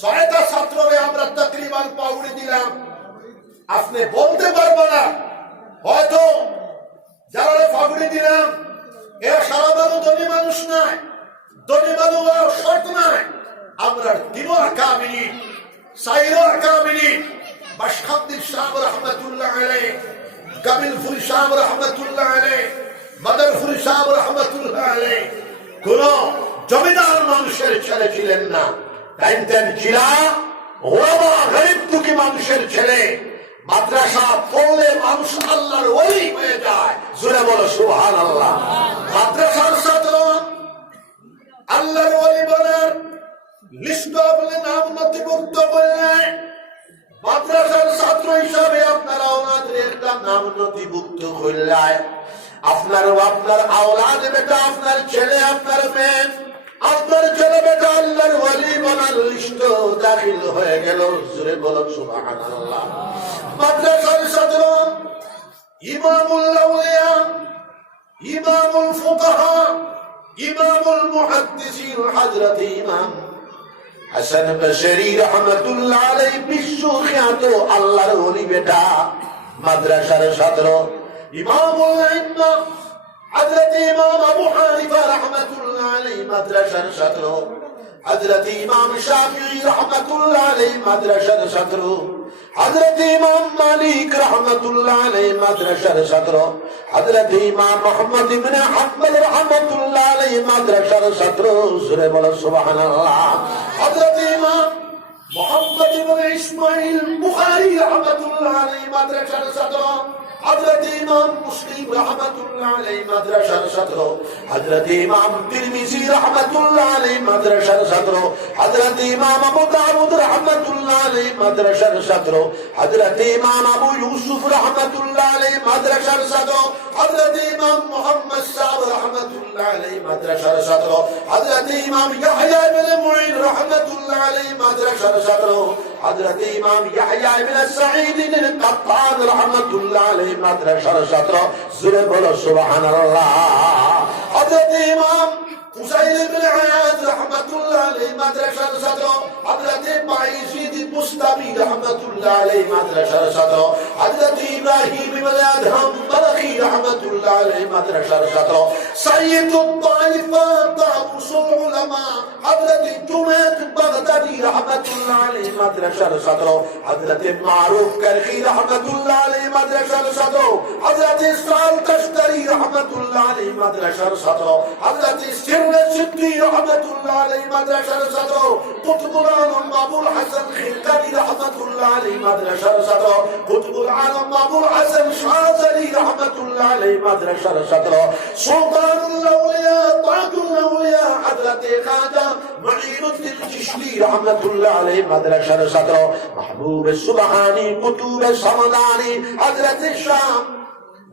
6টা ছাত্রকে আমরা তাকরিবান পাউড়ি দিলাম। আপনি বলতে পারবেন না হয়তো যারা পাউড়ি দিলাম এরা সারা বালু ধনী মানুষ নয়, ধনী বালু শর্ত নয়। আমরা দিনও আকাবিনী সাইরো আকাবিনী বাশখান্দির সাহেব রহমাতুল্লাহ আলাইহি, কামিল ফুরি সাহেব রহমাতুল্লাহ আলাইহি, মাদার ফুরি সাহেব রহমাতুল্লাহ আলাইহি কোন জমিদার মানুষের ছেলে ছিলেন না। টাইম ছিল ওলামা গরিব দুঃখী মানুষের ছেলে। মাদ্রাসা পড়লে মানুষ আল্লাহর ওলি হয়ে যায়। জোরে বলো সুবহানাল্লাহ। মাদ্রাসার ছাত্র আল্লাহর ওলি বলার লিস্ট বলে নাম নথিভুক্ত করলেন। মাদ্রাসার ছাত্র হিসাবে আপনারা ওনাদের একটা নাম নথিভুক্ত করলেন। আপনার আওলাদ বেটা, আপনার ছেলে, আপনার মেয়ে, আপনার ছেলে বেটা আল্লাহর ওলি বলার লিস্ট দাখিল হয়ে গেল। জোরে বলো সুবহানাল্লাহ। মাদ্রাসার ছাত্র ইমামুল আউলিয়া, ইমামুল ফুকাহা, ইমামুল মুহাদ্দিসিন হযরত ইমাম হাসান বসরি রহমাতুল্লাহ আলাইহি বিশ্বখ্যাত আল্লাহর ওলি বেটা মাদ্রাসার ছাত্র। ইমামুল আইম্মা হযরত ইমাম আবু হানিফা রহমাতুল্লাহ আলাইহি মাদ্রাসার ছাত্র। হযরত ইমাম শাফিঈ রহমাতুল্লাহ আলাইহি মাদ্রাসার ছাত্র। হযরত ইমাম মালিক রহমাতুল্লাহ আলাইহি মাদ্রাসার ছাত্র। হযরত ইমাম মুহাম্মদ ইবনে হাম্বল রহমাতুল্লাহ আলাইহি মাদ্রাসার ছাত্র। সূরা বলো সুবহানাল্লাহ। হযরত ইমাম মুহাম্মদ ইবনে ইসমাঈল বুখারী রহমাতুল্লাহ আলাইহি মাদ্রাসার ছাত্র। হযরত ইমাম মুসলিম রহমাতুল্লাহ আলাইহি মাদ্রাসার ছাত্র। হযরত ইমাম তিরমিজি রহমাতুল্লাহ আলাইহি মাদ্রাসার ছাত্র। হযরত ইমাম আবু দাউদ রহমাতুল্লাহ আলাইহি মাদ্রাসার ছাত্র। হযরত ইমাম আবু ইউসুফ রহমাতুল্লাহ আলাইহি মাদ্রাসার ছাত্র। হযরত ইমাম মুহাম্মদ সাহেব রহমাতুল্লাহ আলাইহি মাদ্রাসার ছাত্র। হযরত ইমাম ইয়াহইয়া ইবনে মুঈন রহমাতুল্লাহ আলাইহি মাদ্রাসার ছাত্র। হযরত ইমাম ইয়াহইয়া ইবনে সাঈদ ইবনে কাত্তান রহমাতুল্লাহ আলাইহি মাদ্রাসার ছাত্র। জোরে বলো সুবহানাল্লাহ। হযরত ইমাম হুসাইন ইবনে আয়াদ রাহমাতুল্লাহ আলাইহি মাদ্রাসার ছাত্র। হযরত বাইজিদ মুস্তাবি রাহমাতুল্লাহ আলাইহি মাদ্রাসার ছাত্র। হযরত ইব্রাহিম ইবনে আদহাম বালাখি রাহমাতুল্লাহ আলাইহি মাদ্রাসার ছাত্র। সাইয়্যিদুত তাইফা তাবুসুল উলামা হযরত জুনায়েদ বাগদাদি রাহমাতুল্লাহ আলাইহি মাদ্রাসার ছাত্র। হযরত মারুফ কারখি রাহমাতুল্লাহ আলাইহি মাদ্রাসার ছাত্র। হযরত ইসরাইল কাশতারি রাহমাতুল্লাহ আলাইহি মাদ্রাসার ছাত্র। হযরত সিদ্দি রহমাতুল্লাহ আলাইহি মাদ্রাসার ছাত্র। কুতুবুল আলম আবুল হাসান খিলকানি রাহমাতুল্লাহ আলাইহি মাদ্রাসার ছাত্র। কুতুবুল আলম আবুল হাসান শাহজালি রাহমাতুল্লাহ আলাইহি মাদ্রাসার ছাত্র। সুলতানুল আউলিয়া তাজুল আউলিয়া হযরত খাজা মুঈনুদ্দিন চিশতি রাহমাতুল্লাহ আলাইহি মাদ্রাসার ছাত্র। মাহবুব সুবহানি কুতুব সামদানি হযরত শাহ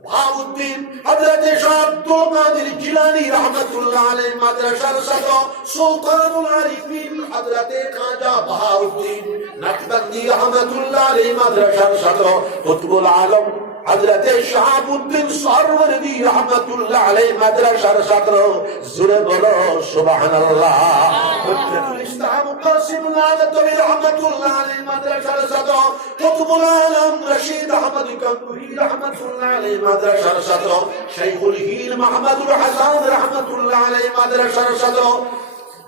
বাউদ্দিন হযরত শাহ আব্দুল কাদের জিলানী রাহমাতুল্লাহ আলাইহি মাদ্রাসার ছাত্র। সুলতানুল আরিফিন হযরত খাজা বাউদ্দিন নকশবন্দি রাহমাতুল্লাহ আলাইহি মাদ্রাসার ছাত্র। কুতুবুল আলম হযরত শাহাবুদ্দিন সরওয়ারদি রাহমাতুল্লাহ আলাইহি মাদ্রাসার ছাত্র। জোরে বলো সুবহানাল্লাহ। হুজরতুল ইসলাম কাসিম নানতবী রাহমাতুল্লাহ আলাইহি মাদ্রাসার ছাত্র। কুতুবুল আলম রশিদ আহমদ কানপুরি রাহমাতুল্লাহ আলাইহি মাদ্রাসার ছাত্র। শাইখুল হিন্দ মাহমুদুল হাসান রাহমাতুল্লাহ আলাইহি মাদ্রাসার ছাত্র।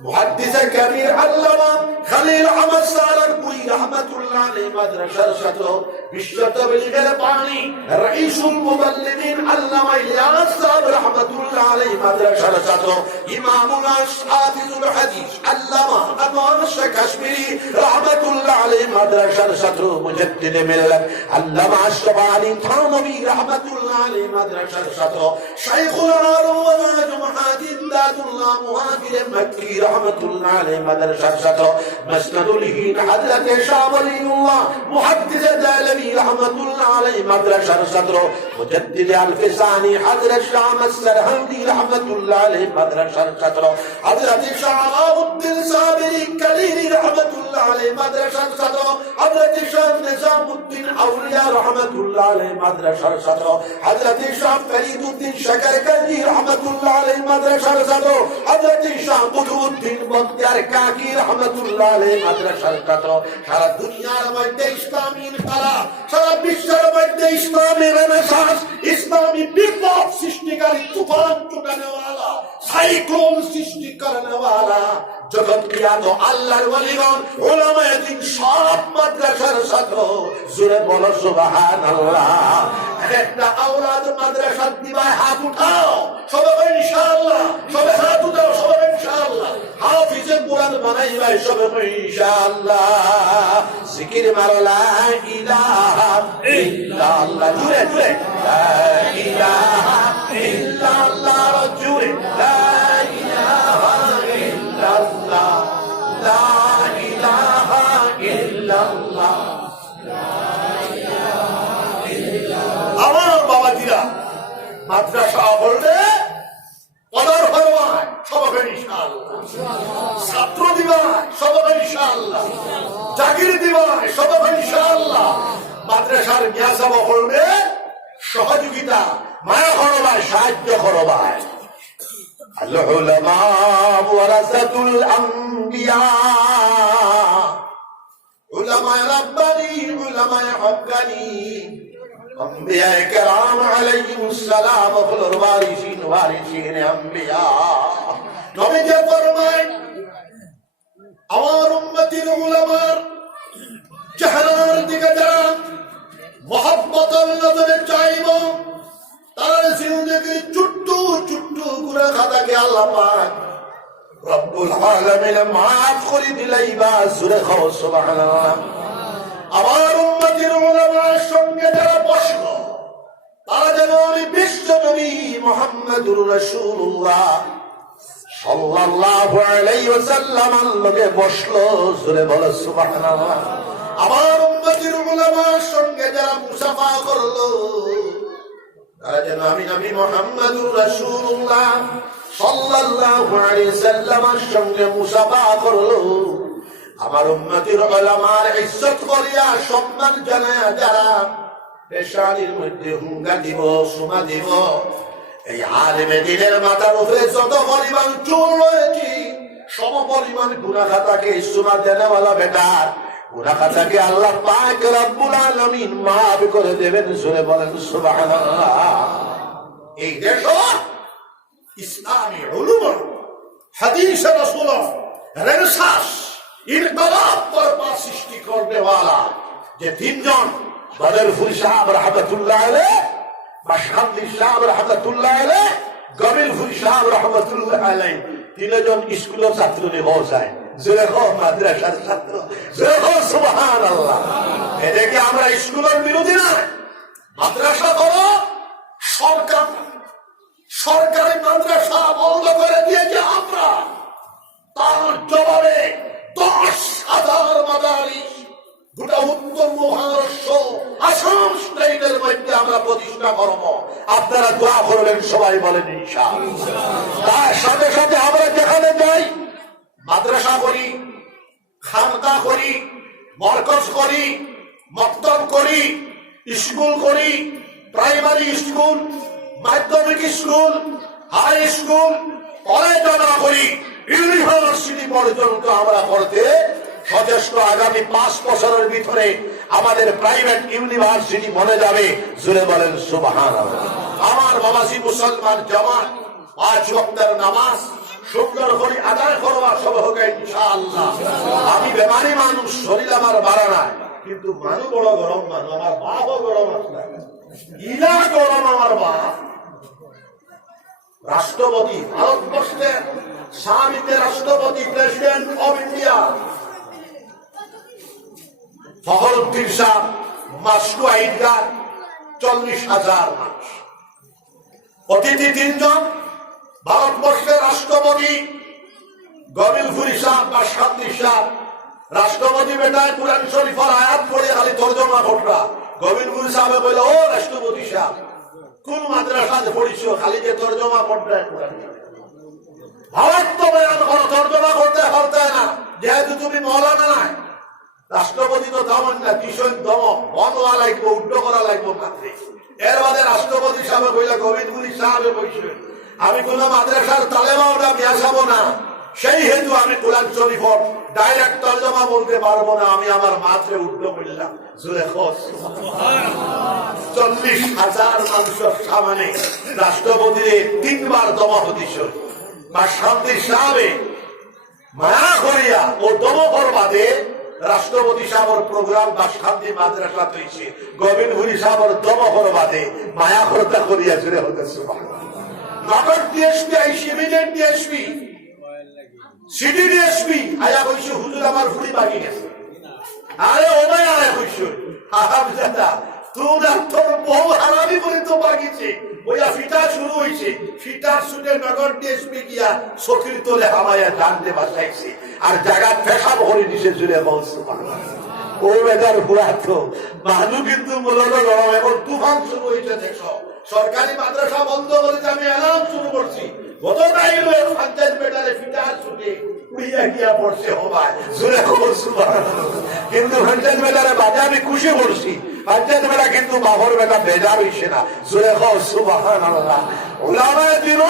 মুহাদ্দিস কবির আল্লামা খলিল আহমদ সালারপুরি রাহমাতুল্লাহ আলাইহি মাদ্রাসার ছাত্র। বিশ্ব তাবলীগের বাণী রাইসুল মুবাল্লিগিন আল্লামা ইলিয়াস সাহেব রাহমাতুল্লাহ আলাইহি মাদ্রাসার ছাত্র। ইমামুল হাফিজুল হাদিস আল্লামা আনোয়ার শাহ কাশ্মীরি রাহমাতুল্লাহ আলাইহি মাদ্রাসার ছাত্র। মুজাদ্দিদ মিল্লাত আল্লামা আশরাফ আলী থানভী রাহমাতুল্লাহ আলাইহি মাদ্রাসার ছাত্র। শাইখুল আলম ওয়া নাজম হাদিস ইরশাদুল্লাহ মুহাজির মক্কি রাহমাতুল্লাহ আলাইহি মাদ্রাসার ছাত্র, মাসনাদুল হিন্দ হযরত শাহ ওয়ালিউল্লাহ মুহাদ্দিস দালামি রাহমাতুল্লাহ আলাইহি মাদ্রাসার ছাত্র, মুজাদ্দিদ আল-ফিসানি হযরত শাহ মাসরহান্দি রাহমাতুল্লাহ আলাইহি মাদ্রাসার ছাত্র, হযরত শাহ আলাউদ্দিন সাবিরি কালিনি রাহমাতুল্লাহ আলাইহি মাদ্রাসার ছাত্র, হযরত শাহ নিজামউদ্দিন আউলিয়া রাহমাতুল্লাহ আলাইহি মাদ্রাসার ছাত্র, হযরত শাহ ফরিদউদ্দিন শাকারকান্দি রাহমাতুল্লাহ আলাইহি মাদ্রাসার ছাত্র, হযরত শাহ কুতুবউদ্দিন বখতিয়ার কাকি রাহমাতুল্লাহ আলাইহি মাদ্রাসার ছাত্র। সারা দুনিয়ার মধ্যে ইসলামী ইনকিলাব, সারা বিশ্বের মধ্যে ইসলামী রেনেসাঁস, ইসলামী বিপ্লব সৃষ্টিকারী, তুফান চুটানেওয়ালা, সাইক্লোন সৃষ্টি করনেওয়ালা জগৎ বিখ্যাত আল্লাহর ওয়ালিগণ, উলামায়ে দ্বীন সব মাদ্রাসার ছাত্র। জোরে বলো সুবহানাল্লাহ। একটা আওলাদ মাদ্রাসা দিবা, হাত উঠাও সবাই ইনশাআল্লাহ, সবাই হাত উঠাও সবাই ইনশাআল্লাহ। হাফিজে কুরআন বানাইবা সবাই ইনশাআল্লাহ। জিকির মারো লা ইলাহা ইল্লাল্লাহ, জোরে জোরে লা ইলাহা ইল্লাল্লাহ, জোরে লা ইলাহা ইল্লাল্লাহ, লা ইলাহা ইল্লাল্লাহ। আমার বাবাজিরা, মাদ্রাসা বলতে পদার ফরমায় সবাই ইনশাআল্লাহ, ছাত্র দিবায় সবাই ইনশাআল্লাহ, চাকরি দিবায় সবাই ইনশাআল্লাহ। মাদ্রাসার মিয়াসাবা করবে সহযোগিতা, মায়া করবায়, সাহায্য করবায়। আল উলামা ওয়ারাসাতুল আম্বিয়া, উলামায়ে রাব্বানী, উলামায়ে হক্কানী, আম্বিয়ায়ে কেরাম আলাইহিমুস সালাম হলোর ওয়ারিসিন, ওয়ারিসিন আম্বিয়া। নবীজি ফরমায়, আমার উম্মতির উলামার চেহারার দিকে যারা মহব্বতের নজরে চাইব, তার জিন্দেগির চুট্টু চুট্টু গুনাহ খাতাকে আল্লাহ পাক রব্বুল আলামিন মাফ করে দিলাইবা। জোরে খাও সুবহানাল্লাহ। আমার উম্মতের উলামার সঙ্গে যারা বসলো, তারা যেন আমি বিশ্ব নবী মুহাম্মদুর রাসূলুল্লাহ সাল্লাল্লাহু আলাইহি ওয়াসাল্লামের লগে বসলো। জোরে বলো সুবহানাল্লাহ। আমার উম্মতের উলামার সঙ্গে যারা মুসাফা করলো, তারা যেন আমি নবী মুহাম্মদুর রাসূলুল্লাহ সাল্লাল্লাহু আলাইহি ওয়াসাল্লামের সঙ্গে মুসাফা করলো। আমার উম্মতের উলামার ইজ্জত করিয়া, সম্মান জানায়া যারা পেশানির মধ্যে হুঙ্গা দিব, সুমা দিব, এই আলেমে দ্বীনের মাথার উপরে যত পরিমাণ চুল রয়েছে, সম পরিমাণ গুনাহ খাতাকে সুমা দেনেওয়ালা বেটার গুনাহ খাতাকে আল্লাহ পাক রব্বুল আলামিন মাফ করে দেবেন। জোরে বলেন সুবহানাল্লাহ। এই দেশ ইসলামী উলুম, হাদিস রাসূল, রেনেসাঁস, ইনকিলাব করবা সৃষ্টি করনেওয়ালা যে তিনজন, বদরপুর সাহেব রাহমাতুল্লাহ আলাইহি, বাশখালী সাহেব রাহমাতুল্লাহ আলাইহি, গবিলপুর সাহেব রাহমাতুল্লাহ আলাইহি, তিনজন স্কুলের ছাত্র হয়ে যায়। জোরে কও মাদ্রাসার ছাত্র, জোরে কও সুবহানাল্লাহ। এদিকে আমরা স্কুলের বিরোধী না, মাদ্রাসা করো। সরকার সরকারি মাদ্রাসা বন্ধ করে দিয়েছে আমরা, তার জবাবে 10,000 মাদারিস গোটা উত্তর মহারাষ্ট্র, আসাম স্টেটের মধ্যে আমরা প্রতিষ্ঠা করব। আপনারা দোয়া করবেন, সবাই বলেন ইনশাআল্লাহ। তার সাথে সাথে আমরা যেখানে যাই, মাদ্রাসা করি, খানকা করি, মরকজ করি, মক্তব করি, স্কুল করি, প্রাইমারি স্কুল, মাধ্যমিক স্কুল, হাই স্কুল, কলেজ আমরা করি, ইউনিভার্সিটি পর্যন্ত আমরা করতে সচেষ্ট। আগামী 5 বছরের ভিতরে আমাদের প্রাইভেট ইউনিভার্সিটি বনে যাবে। জোরে বলেন সুবহানাল্লাহ। আমার বাবাজি মুসলমান জামাত 5 ওয়াক্তের নামাজ সুন্দর করে আদায় করবা সব হোক ইনশাআল্লাহ। আমি বেমারি মানুষ, শরীর আমার বাড়া নাই, কিন্তু মানুষ বড় গরম, মানুষ আমার বাপও গরম আছে, ইলা গরম আমার বাপ। রাষ্ট্রপতি, ভারতবর্ষের সাবেক রাষ্ট্রপতি, President of India Fakhruddin Shah, মাস্কো ঈদগাহ 40,000 মানুষ। অতিথি 3 জন, ভারতবর্ষের রাষ্ট্রপতি রাষ্ট্রপতি গবিলপুরি সাহেব বা শান্তি সাহেব রাষ্ট্রপতি বেটায় কুরআন শরীফের আয়াত পড়ে খালি তর্জমা কররা গবিলপুরি সাহেব কইল ও রাষ্ট্রপতি সাহেব কোন মাদ্রাসাতে পড়িছো খালি যে তর্জমা করতে কুরআন ভাবার্থ বয়ান করো তর্জমা করতে পারতে না যেহেতু তুমি মৌলানা নাই রাষ্ট্রপতি তো তেমন না কিশোর দমক বনওয়া লাগবো উড্ড করা লাগবো মাত্রে এর বাদে রাষ্ট্রপতি সাহেব কইলা গোবিন্দপুরি সাহেব কইছে আমি কোন মাদ্রাসার তালেবাওটা মিয়াসাবো না সেই হেতু আমি কোরআন শরীফের ডাইরেক্ট তর্জমা বলতে পারবো না আমি আমার মাত্রে উড্ড করলাম জোরে খোস 40,000 মানুষের সামনে রাষ্ট্রপতির 3 বার দমা হতিস বা শান্তি সাহেবে মায়া করিয়া ও দমকর বাদে রাষ্ট্রপতি সাহেবের প্রোগ্রাম বা শান্তি মাদ্রাসা তৈছে গোবিন্দপুরি সাহেবের দমকর বাদে মায়া করতা করিয়া জুড়ে হতে নগর ডিএসপি আইসি ইমিডিয়েট ডিএসপি সিটি ডিএসপি আয়া কইছে হুজুর আমার ফুড়ি বাকি গেছে আরে ওমায় আয়া কইছে হারামজাদা তোরা তোর বউ হারামি করে তো বাগিছে ওইয়া ফিটা শুরু হইছে ফিটার শুনে নগর ডিএসপি গিয়া চকির তোলে হামায়া জানতে বাঁচাইছে আর জায়গা পেশাব করে দিছে জুড়ে বলছে ও বেদার বুড়াত মানুষ কিন্তু মূলত গরম এখন তুফান শুরু হয়েছে দেখো সরকারি মাদ্রাসা বন্ধ করে আমি অ্যালার্ম শুরু করছি গত টাইম পঞ্চায়েত বেটারে ফিটার শুনে উড়িয়া গিয়া পড়ছে হবাই জুড়ে খবর কিন্তু পঞ্চায়েত বেটারে বাজে আমি খুশি করছি পঞ্চায়েত বেটা কিন্তু বাবর বেটা বেজার হইছে না জুড়ে খবর সুবহানাল্লাহ ওলামায়ে দিন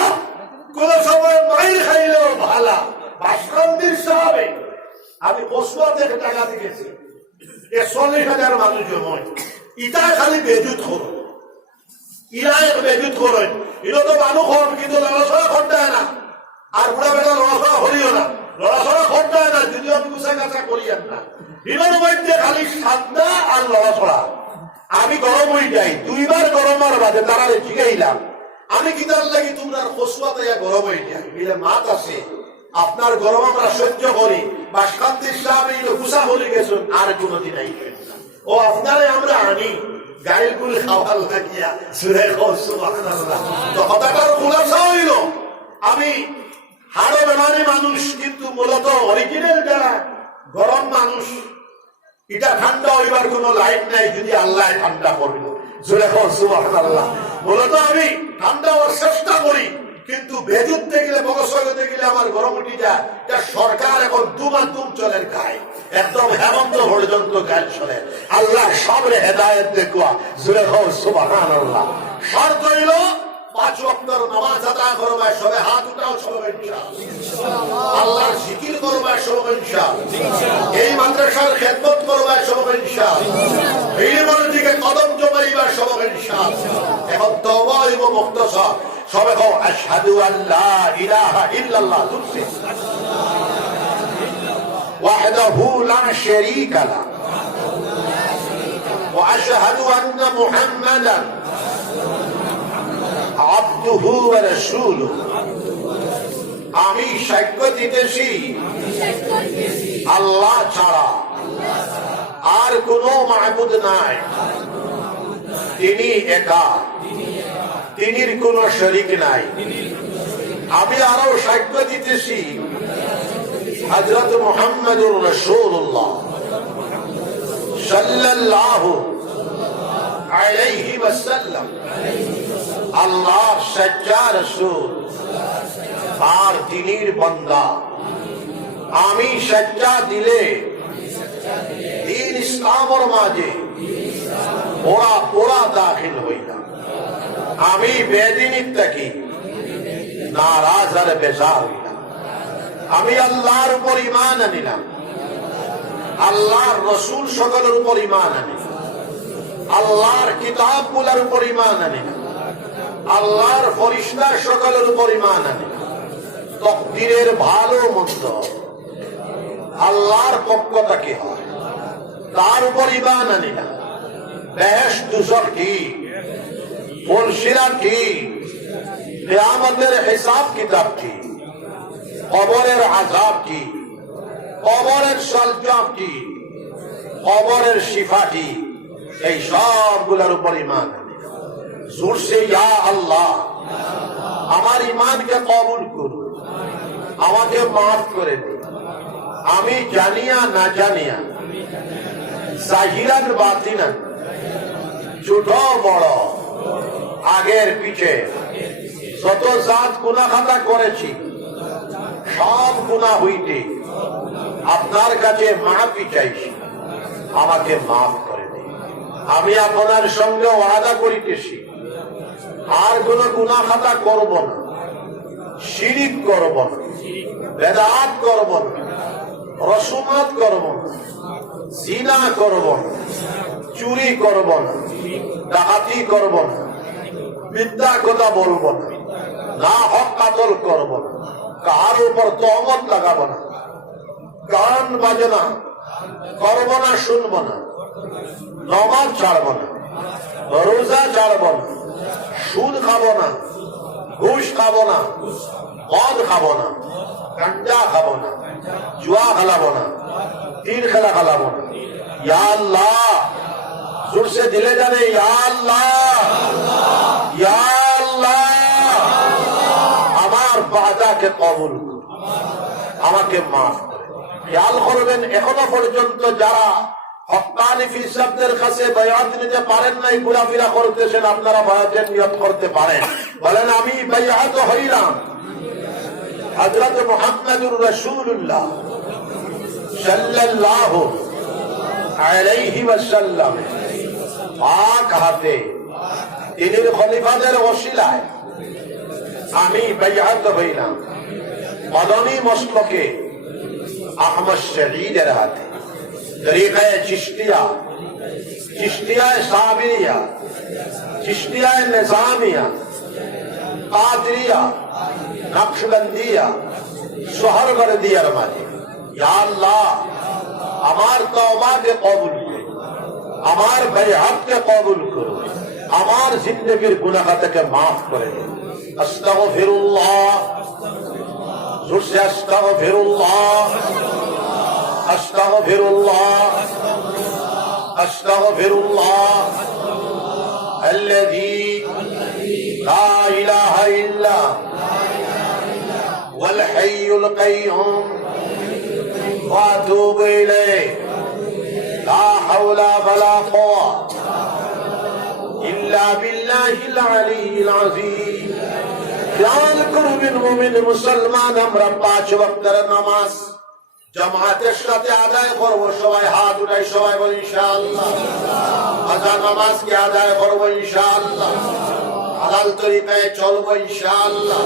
কোন সময় মাইর খাইলেও ভালা ভাষণদের সাহেব আমি কসবা থেকে টাকা দিয়েছি 41,000 মানুষ জমা ইটা খালি বেজুত করো ইরা এক বেজুত করেন এটা তো মানুষ হন কিন্তু লড়াছড়া খরচায় না আর বুড়া বেটা লড়াছড়া হরিও না লড়াছড়া খরচায় না যদিও আমি গুছা কাছা করিয়েন না এর মধ্যে খালি সাদা আর লড়াছড়া আমি গরম হয়ে যাই 2 বার গরমের বাদে তারা জিগাইলাম আমি কিতার লাগি তোমরা কসুয়াতে গরম হয়ে যাই বলে মাত আছে আপনার গরম আমরা সহ্য করি বা শান্তি সাহেব গুছা হয়ে গেছেন আর কোনোদিন আইবেন ও আপনারে আমরা আনি গায়ের গুলি খাওয়ার লাগিয়া সুরে তো হঠাৎ খোলাসা হইল আমি হাড়ো বেমারি মানুষ কিন্তু মূলত অরিজিনাল যারা গরম মানুষ এটা ঠান্ডা হইবার কোন লাইট নাই যদি আল্লাহ ঠান্ডা করলো জোরে সুবহানাল্লাহ মূলত আমি ঠান্ডা হওয়ার চেষ্টা করি কিন্তু বেজুতে গেলে বগসগতে গেলে আমার গরম উঠি যায় এটা সরকার এখন দুমাতুম চলে গায়ে একদম হেমন্ত পর্যন্ত গায়ে চলে আল্লাহ সবরে হেদায়েত দেখুয়া জুড়ে হোক সুবহানাল্লাহ শর্ত হইল 5 ওয়াক্তের নামাজ আদায় করবা সবে হাত উঠাও সবে ইনশাআল্লাহ আল্লাহর জিকির করবা সবে ইনশাআল্লাহ এই মাদ্রাসার খেদমত করবা সবে ইনশাআল্লাহ এই মনোযোগে কদম জমাইবা সবে ইনশাআল্লাহ এখন তওবা এবং মুক্তসা সবে কও আশহাদু আল্লা ইলাহা ইল্লাল্লাহ তুসি ওয়াহদাহু লা শারীকা লা ওয়া আশহাদু আন্না মুহাম্মাদান আবদুহু ওয়া রাসূলুহু আমি সাক্ষ্য দিতেছি আল্লাহ ছাড়া আর কোনো মাবুদ নাই তিনি একা তিনির কোন শরীক নাই আমি আরো সাক্ষ্য দিতেছি হযরত মুহাম্মদুর রাসূলুল্লাহ সাল্লাল্লাহু আলাইহি ওয়াসাল্লাম আল্লাহর সচ্চা রাসূল আর তিনির বান্দা আমি সচ্চা দিলে দ্বীন ইসলামের মাঝে ওরা দাখিল হইলাম আমি বেদিনীর থাকি নারাজ আর বেজার হইলাম আমি আল্লাহর উপর ঈমান আনিলাম আল্লাহর রাসূল সকলের উপর ঈমান আনিলাম আল্লাহর কিতাবগুলোর উপর ঈমান আনিলাম আল্লাহর ফেরেশতা সকলের উপর ঈমান আনিলাম তাকদীরের ভালো মন্দ আল্লাহর পক্ষ থেকে হয় তার উপর ঈমান আনিলাম বেহেশত দুজখ কি ফুলসিরাত কি কিয়ামতের হিসাব কিতাব কি কবরের আযাব কি কবরের সলজম কি কবরের শিফা কি এই সবগুলোর উপর ঈমান জোর সে ইয়া আল্লাহ আমার ঈমানকে কবুল করুন আমাকে মাফ করে দিন। আমি জানিয়া না জানিয়া জাহিরান বাতিনান ছোট বড় আগের পিছে যত জাত গুনাহ খাতা করেছি সব গুনাহ হইতে আপনার কাছে মাফি চাইছি, আমাকে মাফ করে দিন। আমি আপনার সঙ্গে ওয়াদা করিতেছি আর কোন গুনাহ খাতা করব না, শিরিক করব না, বেদাত করব না, রসুমাত করব না, জিনা করব না, চুরি করব না, ডাকাতি করব না, মিথ্যা কথা বলবো না, না হক কাতল করব না, কার উপর তহমত লাগাবো না, গান বাজনা করব না, শুনবো না, নমাজ ছাড়বো না, রোজা ছাড়বো না, সুদ খাবো না, ঘুষ খাবো না, মদ খাবো না, গাঞ্জা খাবো না, জুয়া খেলাবো না, তীর খেলা খেলাবো না। ইয়া আল্লাহ, জোর সে দিলে জানে ইয়া আল্লাহ, ইয়া আল্লাহ, আমার বাদাকে কবুল করুন, আমাকে মাফ করুন। খেয়াল করবেন, এখনো পর্যন্ত যারা হক্কানি ফিরসাবদের কাছে বায়াত নিতে পারেন নাই, ঘোরাফেরা করতেছেন, আপনারা বায়াতের নিয়ত করতে পারেন। বলেন আমি বায়াত হইলাম হযরত মুহাম্মদুর রাসূলুল্লাহ সাল্লাল্লাহু আলাইহি ওয়াসাল্লাম পাক হাতে তিনের খলিফাদের ওসিলায় আমি বায়াত হইলাম মদনী মসলকে আহমদ শহীদের হাতে, তরিকায়ে চিশতিয়া, চিশতিয়ায়ে সাবিরিয়া, চিশতিয়ায়ে নিজামিয়া, কাদরিয়া, নকশবন্দিয়া, সোহরবর্দিয়ার মাঝে ইয়া আল্লাহ আমার তওবাকে কবুল করুন, আমার বাইআতকে কবুল করুন, আমার জিন্দেগীর গুনাহ থেকে মাফ করে দিন। আস্তাগফিরুল্লাহ, জোরসে আস্তাগফিরুল্লাহ, আস্তাগফিরুল্লাহ, আস্তাগফিরুল্লাহ الذي لا إله إلا هو الحي القيوم وأتوب إليه لا حول ولا قوة إلا بالله العلي العظيم। খেয়াল করবেন মুমিন মুসলমান, আমরা 5 ওয়াক্তের নামাজ জামাতের সাথে আদায় করবো। সবাই হাত উঠাই, সবাই বলি ইনশাআল্লাহ। আযান নামাজকে আদায় করবো ইনশাআল্লাহ, হালাল তরিকায় চলবো ইনশাআল্লাহ,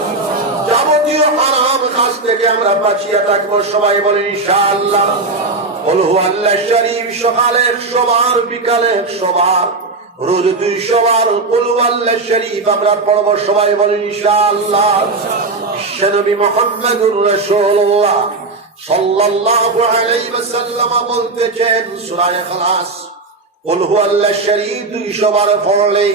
যাবতীয় হারাম কাজ থেকে আমরা বাঁচিয়ে থাকবো। সবাই বলি ইনশাআল্লাহ। কুল হুয়াল্লাহ শরীফ সকালে 100 বার, বিকালে 100 বার, রোজ 200 বার কুল হুয়াল্লাহ শরীফ আমরা পড়বো। সবাই বলি ইনশাআল্লাহ। বিশ্বনবী মুহাম্মদুর রাসূলুল্লাহ সাল্লাল্লাহু আলাইহি ওয়াসাল্লাম বলতেছেন সূরা ইখলাস কুল হুয়াল্লাহ শরীফ 200 বার পড়লে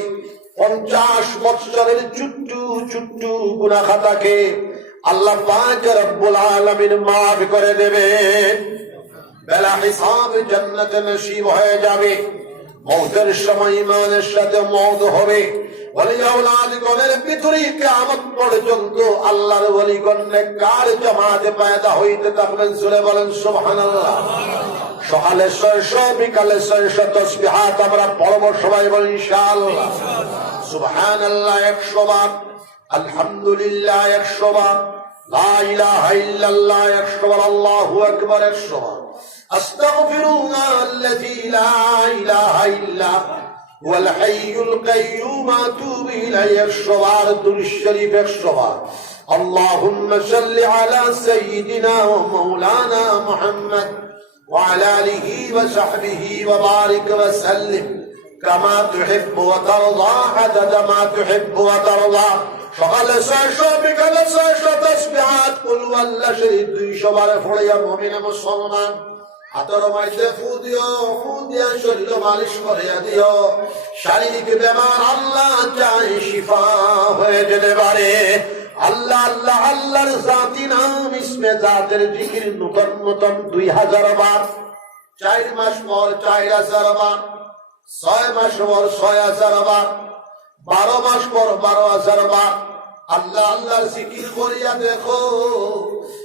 50 বছরের ছোট্ট ছোট্ট গুনাহ খাতাকে আল্লাহ পাক রব্বুল আলামিন মাফ করে দেবেন। বেলা হিসাব জান্নাতে নসিব হয়ে যাবে। মওতের সময় ইমানের সাথে মওত হবে। ওলি আওলাদগণের ভিতরে কিয়ামত পর্যন্ত আল্লাহর ওলিগণ নেককার জামাতে পয়দা হইতে থাকবেন। সূরা বলেন সুবহানাল্লাহ। সকালে 600, বিকালে 600 তাসবিহাত আমরা পড়ব। সবাই বলেন ইনশাআল্লাহ। সুবহানাল্লাহ 100 বার, আলহামদুলিল্লাহ 100 বার, লা ইলাহা ইল্লাল্লাহ 100 বার, আল্লাহু আকবার 100 বার, আস্তাগফিরুল্লাহ আল্লাযী লা ইলাহা ইল্লা হুয়াল হাইয়ুল কাইয়্যুম আতুবু ইলাইহি 100 বার, দুরূদ শরীফ 100 বার, আল্লাহুম্মা সাল্লি আলা সাইয়্যিদিনা ওয়া মাওলানা মুহাম্মদ ওয়া আলা আলিহি ওয়া সাহবিহি ওয়া বারিক ওয়া সাল্লিম কামা তুহিব্বু ওয়া তারদা আদাদা মা তুহিব্বু ওয়া তারদা। সকালে 600, বিকালে 600 তাসবিহাত কুল হুয়াল্লাহ শরীফ 200 বার পড়িয়া মুমিন মুসলমান হাতের মধ্যে ফু দিও, ফু দিয়া শরীর মালিশ করিয়া দিও। শারীরিক বেমার আল্লাহ চাই শিফা হয়ে যেতে পারে। আল্লাহ আল্লাহ আল্লাহর জাতি নাম ইসমে জাতের জিকির নতুন নতুন 2000 বার, 4 মাস পর 4000 বার, 6 মাস পর 6000 বার, 12 মাস পর 12000 বার, আল্লাহ আল্লাহর জিকির করিয়া দেখো।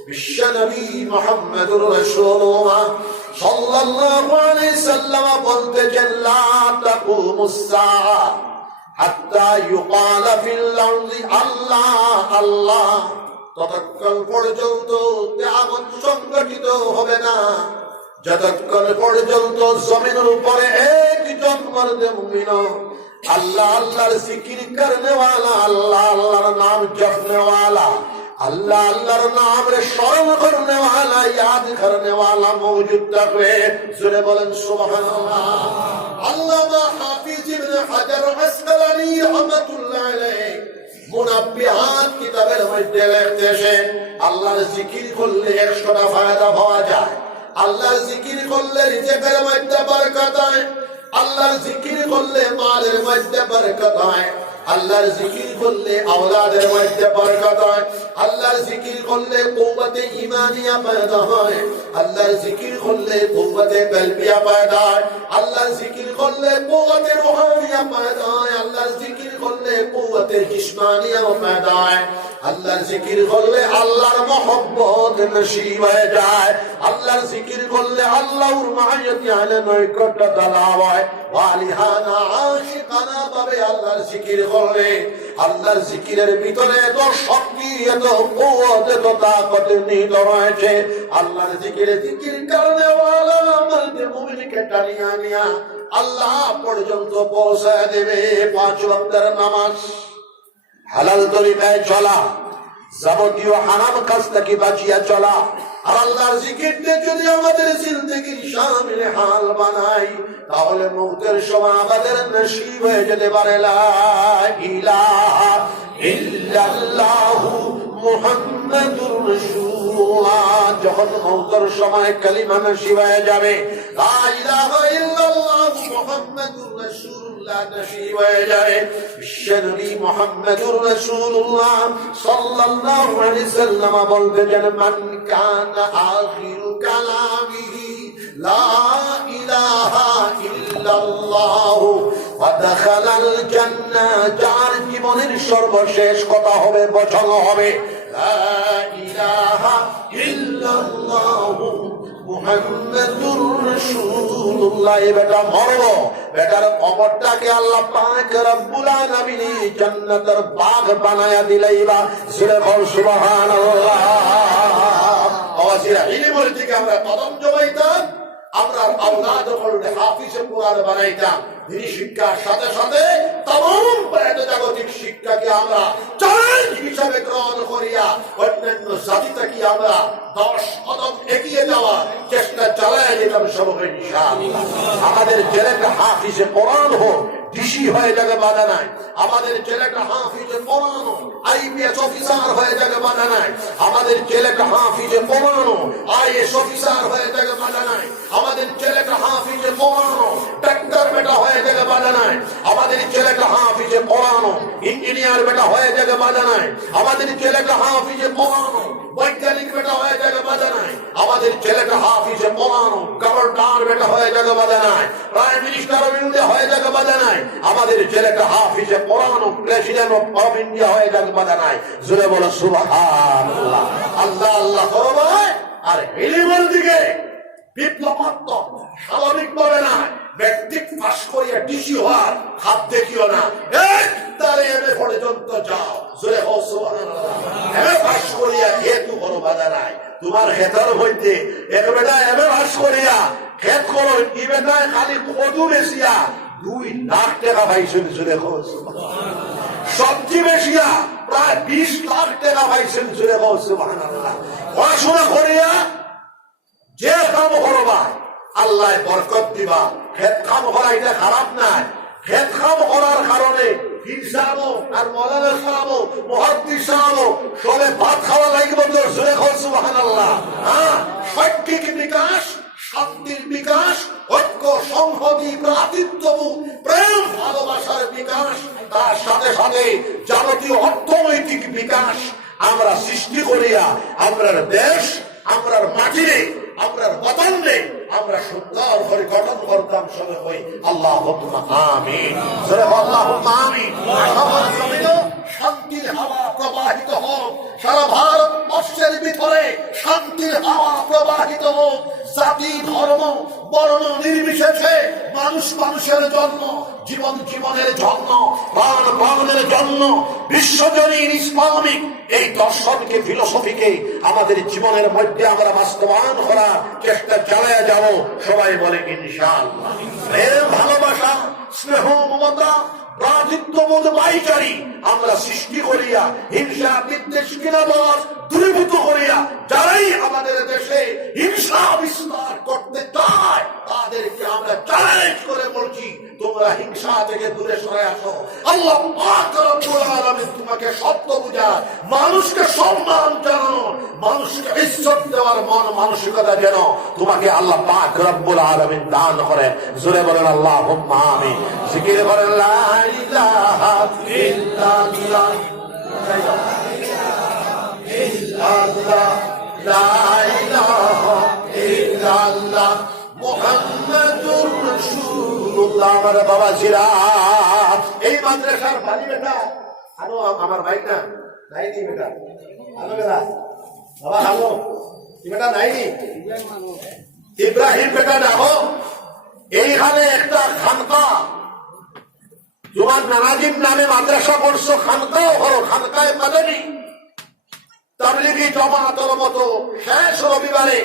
বিশ্ব নবী মুহাম্মদুর রাসূলুল্লাহ সাল্লাল্লাহু আলাইহি সাল্লাম বলতেছেন, লা তাকুমুস সাআ হাত্তা ইউকালা ফিল আরদি আল্লাহ আল্লাহ, ততক্ষণ পর্যন্ত কিয়ামত সংগঠিত হবে না যতক্ষণ পর্যন্ত জমিনের উপরে একজন মর্দে মুমিন আল্লাহ আল্লাহর জিকির করনে वाला, আল্লাহ আল্লাহর নাম জপনে वाला, আল্লাহ আল্লাহর নাম রে স্মরণ করনে वाला, याद करने वाला मौजूद থাকবে। জোরে বলেন সুবহানাল্লাহ। আল্লামা হাফিজ ইবনে হাজার আসকালানী রাহমাতুল্লাহ আলাইহি মুনাব্বিহাত কিতাবের মধ্যে লিখতেছেন, আল্লাহর জিকির করলে 100টা ফায়দা পাওয়া যায়। আল্লাহর জিকির করলে রিজিকের মধ্যে বরকত হয়, আল্লাহর জিকির করলে মালের মধ্যে বরকত হয়, আল্লাহর জিকির করলে আওলাদের মধ্যে বরকত হয়, আল্লাহর জিকির করলে কুওয়াতে ঈমানিয়া পয়দা হয়, আল্লাহর জিকির করলে কুওয়াতে কলবিয়া পয়দা হয়, আল্লাহর জিকির করলে কুওয়াতে রূহানিয়া পয়দা হয়, আল্লাহর জিকির করলে কুওয়াতে জিসমানিয়া পয়দা হয়, আল্লাহর জিকির করলে আল্লাহর মহব্বত নসিব হয়ে যায়, আল্লাহর জিকির করলে আল্লাহর মায়াতি আলে নৈকট্যতা লাভ হয়। ওয়ালিহানা আশিকানা ভাবে আল্লাহর জিকির করলে, আল্লাহর জিকিরের ভিতরে এত শক্তি, এত কুওয়াত, এত তাকত নিহিত রয়েছে। আল্লাহর জিকির করলে ওয়ালা মর্দে মুমিনকে টানিয়া নিয়া আল্লাহ পর্যন্ত পৌঁছায় দেবে। 5 ওয়াক্তের নামাজ, হালাল তরিকায় চলা, যাবতীয় হারাম কাজ থেকে বাঁচিয়া চলা, আর আল্লাহর জিকিরকে যদি আমাদের জিন্দেগির শামিল হাল বানাই, তাহলে মৌতের সময় আমাদের নসিব হয়ে যেতে পারে লা ইলাহা ইল্লাল্লাহু মুহাম্মাদুর রাসূলুল্লাহ। যখন মৌতের সময় কালিমা নসিব হয়ে যাবে, লা ইলাহা ইল্লাল্লাহু মুহাম্মাদুর রাসূলুল্লাহ নসিব হয়ে যাবে। বিশ্বনবী মুহাম্মদুর রাসূলুল্লাহ সাল্লাল্লাহু আলাইহি সাল্লাম বলতেছেন, মান কানা আখিরু কালামিহি লা ইলাহা ইল্লাল্লাহ ওয়া দাখালাল জান্নাহ, যার জীবনের সর্বশেষ কথা হবে, বচন হবে লা ইলাহা ইল্লাল্লাহ মুহাম্মাদুর রাসূলুল্লাহ। বেটা মরো, বেটার কবরটাকে আল্লাহ পাক রব্বুল আলামিন জান্নাতের বাগ বানায়া দিলাইবা। সুরে বল সুবহানাল্লাহ। আওয়াজিরা ইলমের দিকে আমরা কদম জমাইতাম, আমরা আওলাদ হলতে হাফিজে কোরআন বানাইতাম। এই শিক্ষার সাথে সাথে तमाम জাগতিক শিক্ষাকে আমরা চ্যালেঞ্জ হিসাবে গ্রহণ করিয়া অন্যান্য জাতিতে কি আমরা 10 কদম এগিয়ে যাওয়ার চেষ্টা চালায় যেতাম সবাই ইনশাআল্লাহ। আমাদের ছেলেটা হাফিজে কোরআন হোক, ডিসি হয়ে যাবে বাধা নাই। আমাদের ছেলেটা হাফিজে কোরআন আইপিএস অফিসার হয়ে যাবে বাধা নাই। আমাদের ছেলেটা হাফিজে কোরআন আইএস অফিসার হয়ে যাবে বাধা নাই। আমাদের ছেলেটা হাফিজে কোরআন ডাক্তার বেটা হয়ে যাবে বাধা নাই। আমাদের ছেলেটা হাফিজে কোরআন ইঞ্জিনিয়ার বেটা হয়ে যাবে বাধা নাই। আমাদের ছেলেটা হাফিজে কোরআন বৈজ্ঞানিক বেটা হয়ে যাবে বাধা নাই। আমাদের ছেলেটা হাফিজে কোরআন গভর্নর বেটা হয়ে যাবে বাধা নাই। প্রাইম মিনিস্টার অফ ইন্ডিয়া হয়ে যাবে বাধা নাই। আমাদের ছেলেটা হাফিজে কোরআন প্রেসিডেন্ট অফ ইন্ডিয়া হয়ে যাবে বাধা নাই। জোরে বলো সুবহানাল্লাহ। আল্লাহ আল্লাহ করবে আর ইলমের দিকে বিপ্লবাত্মক স্বাভাবিক ভাবে না, ব্যক্তিক ফাঁস করিয়া ডিসি হওয়ার হাত দেখিও না। একবারে এমএ পর্যন্ত যাও। জোরে বলো সুবহানাল্লাহ। এমএ ফাঁস করিয়া হেতু করো বাধা নাই। তোমার হেতার হইতে এক বেটা এমএ ফাঁস করিয়া হেত করো, ই বেটায় খালি কদু বেশিয়া 2 লাখ টাকা পাইছেন। জোরে বলো সুবহানাল্লাহ। সবচেয়ে বেশিয়া প্রায় 20 লাখ টাকা পাইছেন। জোরে বলো সুবহানাল্লাহ। পড়াশোনা করিয়া যে কাম করবা আল্লাহ বরকত দিবা। খেত কাম করা এটা খারাপ নাই। খেত কাম করার কারণে পীর সাহেব আর মৌলানা সাহেব মুহাদ্দিস সাহেব সবে ভাত খাওয়া লাগবে। তো জোরে বলো সুবহানাল্লাহ। হ্যাঁ, শৈক্ষিক বিকাশ, শান্তির বিকাশ, ঐক্য সংহতি, ভ্রাতৃত্ববোধ, প্রেম ভালোবাসার বিকাশ, তার সাথে সাথে যাবতীয় অর্থনৈতিক বিকাশ আমরা সৃষ্টি করিয়া আমরার দেশ, আমরার মাটিরে, আমরার বদলে আমরা সুন্দর করে গঠন করতাম। সবাই আল্লাহুম্মা আমিন। আমিন। শান্তির হাওয়া প্রবাহিত হোক, সারা ভারতবর্ষের ভিতরে শান্তির হাওয়া প্রবাহিত হোক। জাতি ধর্ম বর্ণ নির্বিশেষে মানুষ মানুষের জন্য, জীবন জীবনের জন্য, প্রাণ প্রাণের জন্য বিশ্বজনীন ইসলামিক এই দর্শনকে, ফিলোসফিকে আমাদের জীবনের মধ্যে আমরা বাস্তবায়ন করার চেষ্টা চালিয়ে যাব। সবাই বলে ইনশাআল্লাহ। ভালোবাসা, স্নেহ, মমতা, ভ্রাতৃত্ববোধ, ভাইচারী আমরা সৃষ্টি করিয়া হিংসা বিদ্বেষ ঘৃণাভাব দূরীভূত করিয়া যারাই আমাদের দেশে হিংসা বিস্তার করতে চায় তাদেরকে আমরা চ্যালেঞ্জ করে বলছি, তোমরা হিংসা থেকে দূরে সরে আসো। আল্লাহ পাক রব্বুল আলামিন তোমাকে সত্য বুঝায়, মানুষকে সম্মান জানানো, মানুষকে ইজ্জত দেওয়ার মন মানসিকতা যেন তোমাকে আল্লাহ পাক রব্বুল আলামিন দান করেন। জোরে বলেন আল্লাহুম্মা আমিন। জিকির করেন লা ইলাহা ইল্লাল্লাহ, লা ইলাহা ইল্লাল্লাহ, মুহাম্মাদুর রাসূলুল্লাহ। আমার বাবা জিরা এই মাদ্রাসার ভাই বেটা, হ্যালো আমার ভাই না নাইনি বেটা, হ্যালো বেটা বাবা, হ্যালো বেটা নাইনি ইব্রাহিম বেটা দেখো, এইখানে একটা খানকা, তোমার নানাজির নামে মাদ্রাসা পড়ছো, খানকাও হলো, খানকায় মাদানী তাবলীগী জামাতের মতো শেষ রবিবারে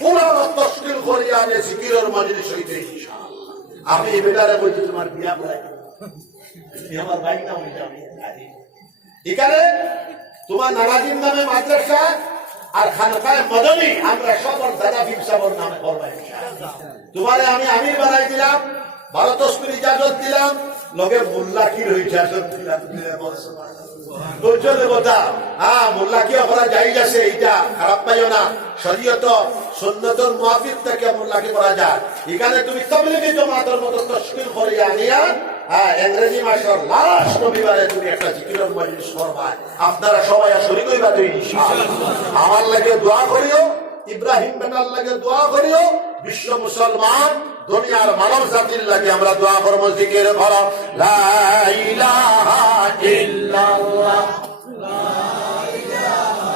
পুরানো তশকিল করিয়া যে জিকিরের মাজলিস হইতে ইনশাআল্লাহ। আমি এই বেটারে বলছি তোমার বিয়া করাই, আমার ভাই না হইতে আমি এখানে তোমার নানাজির নামে মাদ্রাসা আর খানকায় মাদানী আমরা সবার দাদা ভীম সাহেবের নামে করবো ইনশাআল্লাহ। তোমারে আমি আমির বানাই দিলাম, ভালো তসবির ইজাজত দিলাম, লগে মোল্লা কি ইজাজত দিলাম, মোল্লা কি করা যাই আছে, এইটা খারাপ পাইও না, শরীয়ত সুন্নতের মুআফিক থেকে মোল্লাকে করা যায়। এখানে তুমি তাবলীগী জামাতের মতো তশকিল করিয়া আনিয়া ইংরেজি মাসের লাস্ট রবিবারে তুমি একটা জিকিরের মজলিস করবা, আপনারা সবাই শরীক হইবা তো ইনশাআল্লাহ। আমার লাগে দোয়া করিও, ইব্রাহিম বেটার লাগে দোয়া করিও, বিশ্ব মুসলমান দুনিয়ার মানব জাতির লাগে আমরা দোয়া করবো। জিকির করো লা ইলাহা ইল্লাল্লাহ, লা ইলাহা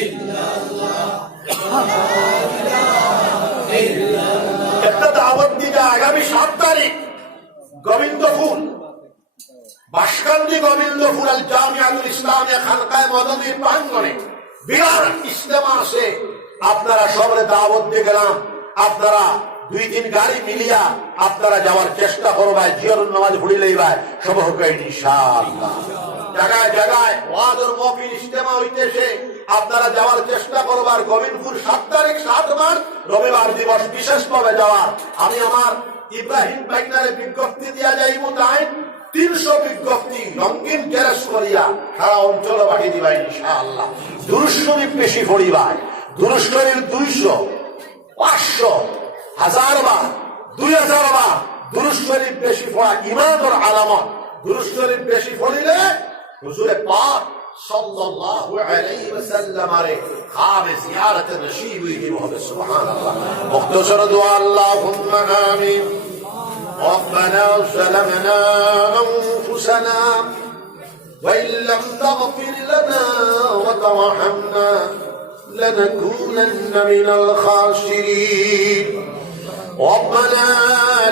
ইল্লাল্লাহ, লা ইলাহা ইল্লাল্লাহ। একটা দাওয়াত দিবা আগামী 7 তারিখ গোবিন্দপুর, বাসকান্দি গোবিন্দপুর আল জামিয়াতুল ইসলামিয়া খানকায়ে মাদানী প্রাঙ্গণে বিরাট ইজতেমা আছে। আপনারা সবাই দাওয়াত দিয়ে গেলাম, আপনারা 2-3 গাড়ি মিলিয়া আপনারা যাওয়ার চেষ্টা করবাই, জিয়ারুন নামাজ পড়িলেই ভাই সব হবে ইনশাআল্লাহ। জায়গায় জায়গায় ওয়াজের মাহফিল ইজতেমা হইতেছে, আপনারা যাওয়ার চেষ্টা করবার। গোবিন্দপুর 7 তারিখ 7 মার্চ রবিবার দিবস বিশেষভাবে যাওয়ার। আমি আমার ইব্রাহিম বাইনারে বিজ্ঞপ্তি দিয়া যাইব, তাই 300 বিজ্ঞপ্তি রঙিন গ্যারেজ করিয়া সারা অঞ্চলে বাড়ি দিবা ইনশাআল্লাহ। দুরূদ শরীফ বেশি পড়িবাই, দুরূদ শরীফ 200, 500, 1000 বার, 2000 বার দুরূদ শরীফ বেশি পড়া ঈমানের আলামত। দুরূদ শরীফ বেশি পড়িলে হুজুরে পাক সাল্লাল্লাহু আলাইহি ওয়াসাল্লাম আরে খাবে জিয়ারত নসিব হইবে। সুবহানাল্লাহ। মুখতাসার দোয়া আল্লাহুম্মা আমিন। ربنا ظلمنا أنفسنا وإن لم تغفر لنا وترحمنا لنكونن من الخاسرين. ربنا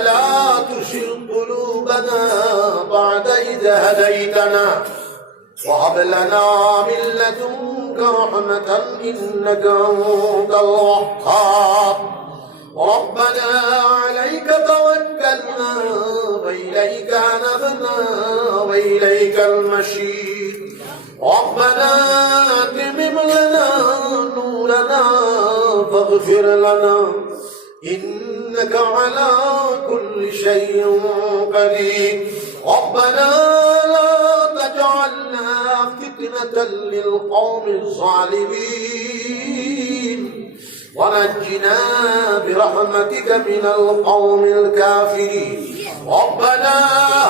لا تزغ قلوبنا بعد إذ هديتنا وهب لنا من لدنك رحمة إنك أنت الوهاب. ربنا عليك توكلنا وإليك أنبنا وإليك المشير. ربنا أتمم لنا نورنا فاغفر لنا إنك على كل شيء قدير. ربنا لا تجعلنا فتنة للقوم الظالمين ونجنا برحمتك من القوم الكافرين. ربنا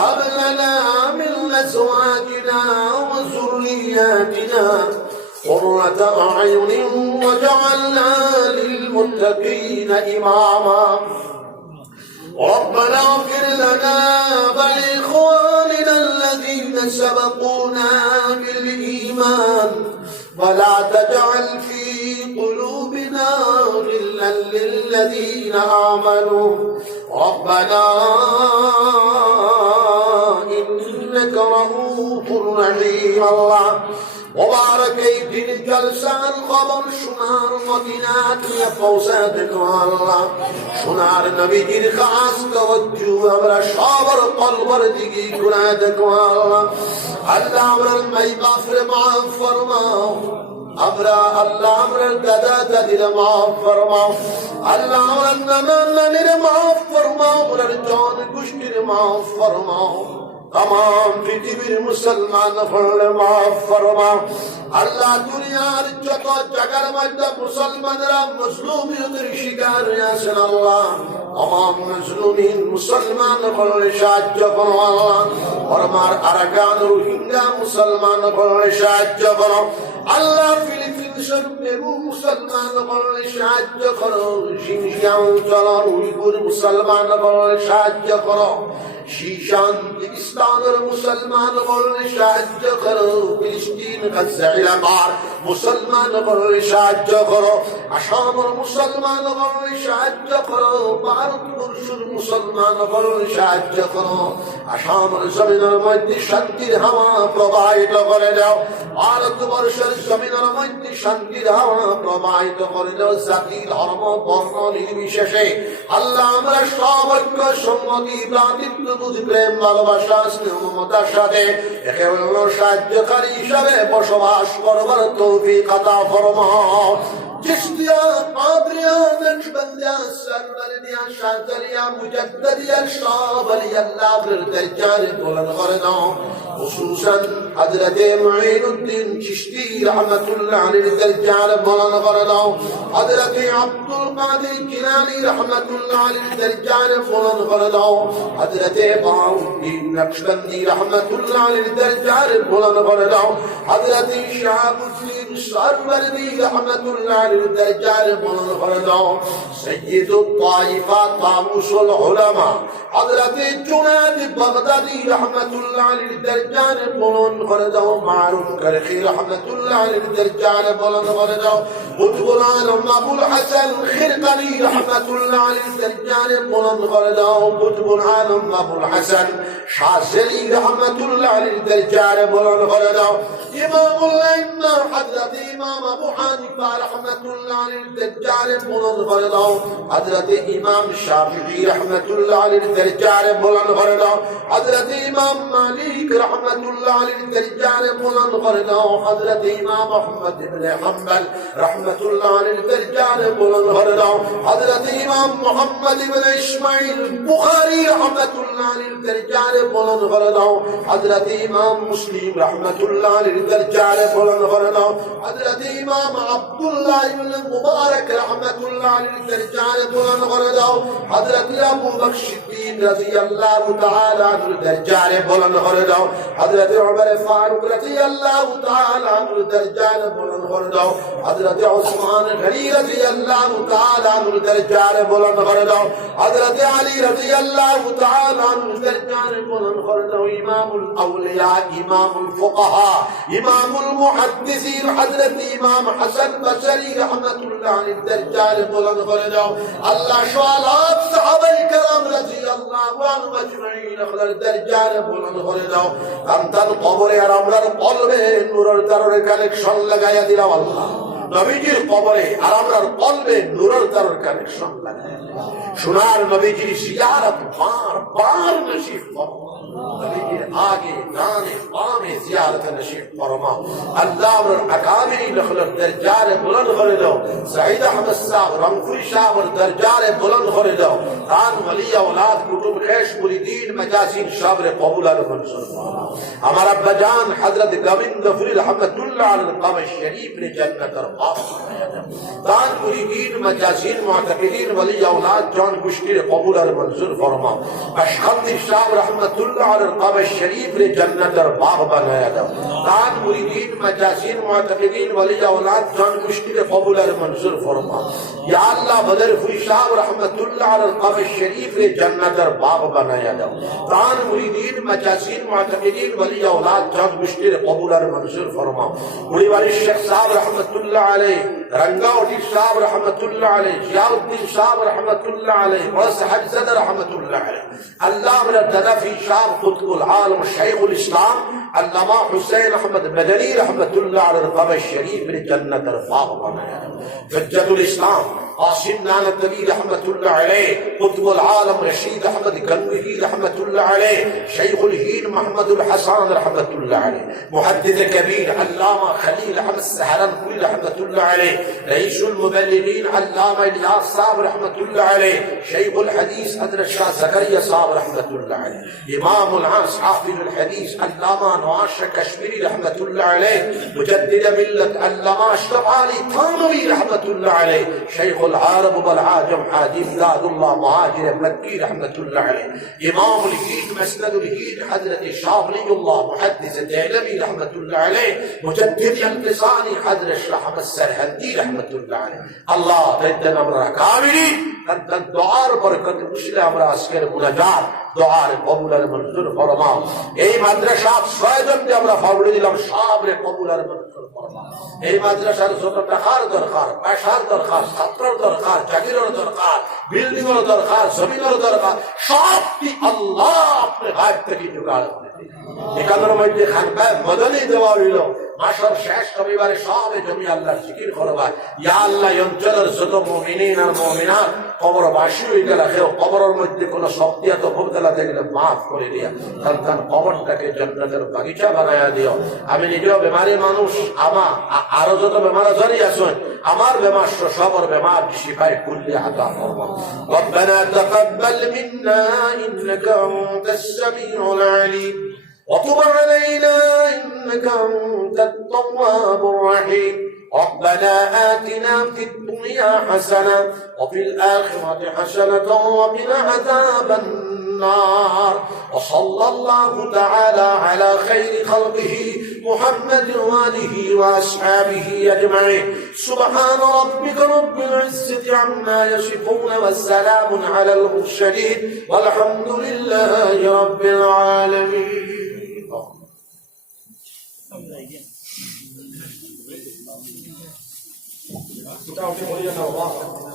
هب لنا من أزواجنا وذرياتنا قرة أعين واجعلنا للمتقين إماما. ربنا اغفر لنا ولإخواننا الذين سبقونا بالإيمان ولا تجعل في قلوبنا غلا للذين آمنوا ربنا إنك رؤوف رحيم الله وبارك الدين الجلسان خبر شنار مدينات يا فوزاتك الله شنار نبي دين خاص توجه أمر شابر قلب ردقي كنادك الله الله أمر المي بافر معاف فرماو أمر الله أمر الدادا دادي معاف فرماو الله أمر النمان معاف فرماو أمر الجان كشتر معاف فرماو तमाम पृथ्वीर मुसलमान फरले माफ फरमा अल्लाह दुनियार যত জায়গার মধ্যে মুসলমানরা মজলুমিয়তের শিকার আছেন আল্লাহ तमाम মজলুমিন মুসলমান ফরলে সাহায্য করো আল্লাহ ফরমার আরাকান রোহিঙ্গা মুসলমান ফরলে সাহায্য করো আল্লাহ ফিলিপিন পেরু মুসলমান ফরলে সাহায্য করো সিনজিয়াং অঞ্চলের উইগুর মুসলমান ফরলে সাহায্য করো शीशान पाकिस्तान और मुसलमान बोलने साहाय्य करो फिलिस्तीन गजा इलाकार मुसलमान बोलने साहाय्य करो आसाम और मुसलमान बोलने साहाय्य करो भारतवर्ष मुसलमान बोलने साहाय्य करो आसाम और जमीনের মধ্যে শান্তির হাওয়া প্রবাহিত করে দাও ভারতবর্ষের জমিনের মধ্যে শান্তির হাওয়া প্রবাহিত করে দাও জাতি ধর্ম বর্ণ নির্বিশেষে আল্লাহ আমরা সব ঐক্য সম্মতি ভ্রাতৃত্ব প্রেম ভালোবাসা স্নেহ মমতার সাথে একে অন্যের সাহায্যকারী হিসাবে বসবাস করবার তৌফিক আতা ফরমাও চিশতিয়া কাদরিয়া নকশবন্দিয়া সরবরিয়া শাযরিয়া মুজাদ্দিদিয়া শাবলিয়া আল্লাহর দরজারে বুলন্দ করে দাও খুসুসান হযরত মুঈনুদ্দিন চিশতি রাহমাতুল্লাহ আলাইহির দরজারে বুলন্দ করে দাও হযরত আব্দুল কাদের জিলানী রাহমাতুল্লাহ আলাইহির দরজারে বুলন্দ করে দাও হযরত বাউদ্দিন নকশবন্দি রাহমাতুল্লাহ আলাইহির দরজারে বুলন্দ করে দাও হযরত শাহাবুদ্দিন সরবরি রাহমাতুল্লাহ الدرجال بلند করে দাও سيد الطائفة طاووس العلماء حضرت جنيد بغدادي رحمة الله عليه الدرجال بلند করে দাও معروف کرخی رحمة الله عليه الدرجال بلند করে দাও قطب العالم ابو الحسن خرقني رحمة الله عليه الدرجال بلند করে দাও قطب العالم ابو الحسن شاذلي رحمة الله عليه الدرجال بلند করে দাও امام الائمة حضرت امام ابو حنیفه رحمة الله عليه الدرجال بلند করে দাও حضرت امام شافعي رحمة الله عليه الدرجال بلند করে দাও حضرت امام مالك رحمة الله عليه الدرجال بلند করে দাও حضرت امام احمد بن حنبل رحمة الله عليه الدرجال بلند করে দাও حضرت امام محمد بن اسماعيل بخاري رحمة الله عليه الدرجال بلند করে দাও حضرت امام مسلم رحمة الله عليه الدرجال بلند করে দাও حضرت امام عبد الله بن مبارك رحمة الله عليه الدرجال بلند করে দাও حضرت ابو بكر الصديق رضي الله تعالى عنه الدرجال بلند করে দাও حضرت عمر فاروق رضي الله تعالى عنه الدرجال بلند করে দাও حضرت عثمان غني رضي الله تعالى عنه الدرجال بلند করে দাও حضرت علي رضي الله تعالى عنه الدرجال بلند করে দাও امام الاولياء امام الفقهاء امام المحدثين حضرت امام حسن بصري رحمة الله عليه الدرجال بلند করে দাও আল্লাহ সালাত সাহাবায়ে کرام রাজি আল্লাহু আনহুম আজমাইন আল্লাহর দরজারে বুলন্দ করে দাও সন্তান কবরে আর আমরার কলবে নূরের তারের কানেকশন লাগাইয়া দিলাম আল্লাহ নবীজির কবরে আর আমরার কলবে নূরের তারের কানেকশন লাগাইয়া সোনার নবীজির জিয়ারত বার নসিব ফরমাও নবীজির আগে ডানে বামে জিয়ারত নসিব ফরমাও আল্লাহ আমরার আকাবির লখলর দরজারে বুলন্দ করে দাও সাঈদ আহমদ সাহেব রংপুরি সাহেবের দরজারে বুলন্দ করে দাও তান ওলি اولاد কুতুব খেশ মুরিদিন মাজাসিন সাবরে কবুল আর মনসুর আমার আব্বা জান হযরত গোবিন্দপুরী রহমাতুল্লাহ আলাইহি কবর শরীফ নে জান্নাতের বাপ তান মুরিদিন মাজাসিন মুতাকিদিন ওলি اولاد জান কুশকির কবুল আর মনসুর ফরমাও আশহাদি সাহেব রহমাতুল্লাহ আলাইহি কবর शरीफ रे जन्नतर बाग बनाया दो दान मुरीदीन मजासिन मुअतकिदीन वली औलाद जान मुश्किल कबूल और मंजूर फरमा या अल्लाह बदर फुई साहब रहमतुल्लाह अलैहि कब्र शरीफ रे जन्नतर बाग बनाया दो दान मुरीदीन मजासिन मुअतकिदीन वली औलाद जान मुश्किल कबूल और मंजूर फरमा बुढ़ी वाली शेख साहब रहमतुल्लाह अलैहि रंगावटी साहब रहमतुल्लाह अलैहि जियाउद्दीन साहब रहमतुल्लाह अलैहि बस हजरत रहमतुल्लाह अलैहि अल्लाह मेरा तदफी साहब कुतुबुल आलम शेखुल इस्लाम अल्लामा हुसैन अहमद मदनी रहमतुल्लाह अलैहि कब्र शरीफ में जन्नत और बाग बनाया हज्जतुल इस्लाम आसिम नानतवी रहमतुल्लाह अलैहि कुतुबुल आलम रशीद अहमद गंगवी रहमतुल्लाह अलैहि शेखुल हीन मोहम्मदुल हसन रहमतुल्लाह अलैहि मुहद्दिस कबीर अल्लामा खलील अहमद सहरनपुरी रहमतुल्लाह अलैहि रईसुल मुबल्लिगीन अल्लामा इलियास साहब रहमतुल्लाह अलैहि शेखुल हदीस हजरत शाह ज़करिया साहब रहमतुल्लाह अलैहि इमामुल आस हाफिजुल हदीस अल्लामा नवाज कश्मीरी रहमतुल्लाह अलैहि मुजद्दिद मिल्लत अल्लामा अशरफ अली थानवी रहमतुल्लाह अलैहि शेखुल अरब वल आजम हाजी इमदादुल्लाह मुहाजिर मक्की रहमतुल्लाह अलैहि इमामुल हीद मसनदुल हीद हजरत शाह वलीउल्लाह मुहद्दिस देहलवी रहमतुल्लाह अलैहि मुजद्दिद अल-लिसानी हजरत शाह अहमद सरहंदी रहमतुल्लाह अलैहि अल्लाह तद्दन আমরা কামিলি তদ্দন দুআর বরকত মুশলে আমরা আজকের মুনাজাত দুআর কবুল আর মঞ্জুর ফরমাও এই মাদ্রাসা ছয়জনকে আমরা ফাউলে দিলাম সবরে কবুল আর মঞ্জুর ফরমাও এই মাদ্রাসার যত টাকার দরকার পয়সার দরকার ছাত্রের দরকার চাকরির দরকার বিল্ডিং এর দরকার জমিনের দরকার সবটি আল্লাহ আপনি গায়েব থেকে জোগাড় করে দিন একানোর মধ্যে খানকায় মদনী দেওয়া হইল মাসের শেষ রবিবারে সবে জমি আল্লাহর জিকির করবা ইয়া আল্লাহ এই অঞ্চলের যত মুমিনিন আর মুমিনাত কবরবাসী হয়ে গেল কেউ কবরের মধ্যে কোনো শক্তিয়াত ভুলতলা দেখলে মাফ করে দিয়া তার কবরটাকে জান্নাতের বাগিচা বানায়া দিও আমি নিজেও বেমারি মানুষ আমার আরো যত বেমার আজারি আছেন আমার বেমার সবর বেমার শিফায়ে কুল্লি আতা ফরমা রব্বানা তাকাব্বাল মিন্না ইন্নাকা আনতাস সামিউল আলিম وتب علينا إنك أنت التواب الرحيم ربنا آتنا في الدنيا حسنة وفي الآخرة حسنة وقنا عذاب النار وصلى الله تعالى على خير خلقه محمد وآله وأصحابه أجمعين سبحان ربك رب العزة عما يصفون والسلام على المرسلين والحمد لله رب العالمين Kita udah mulai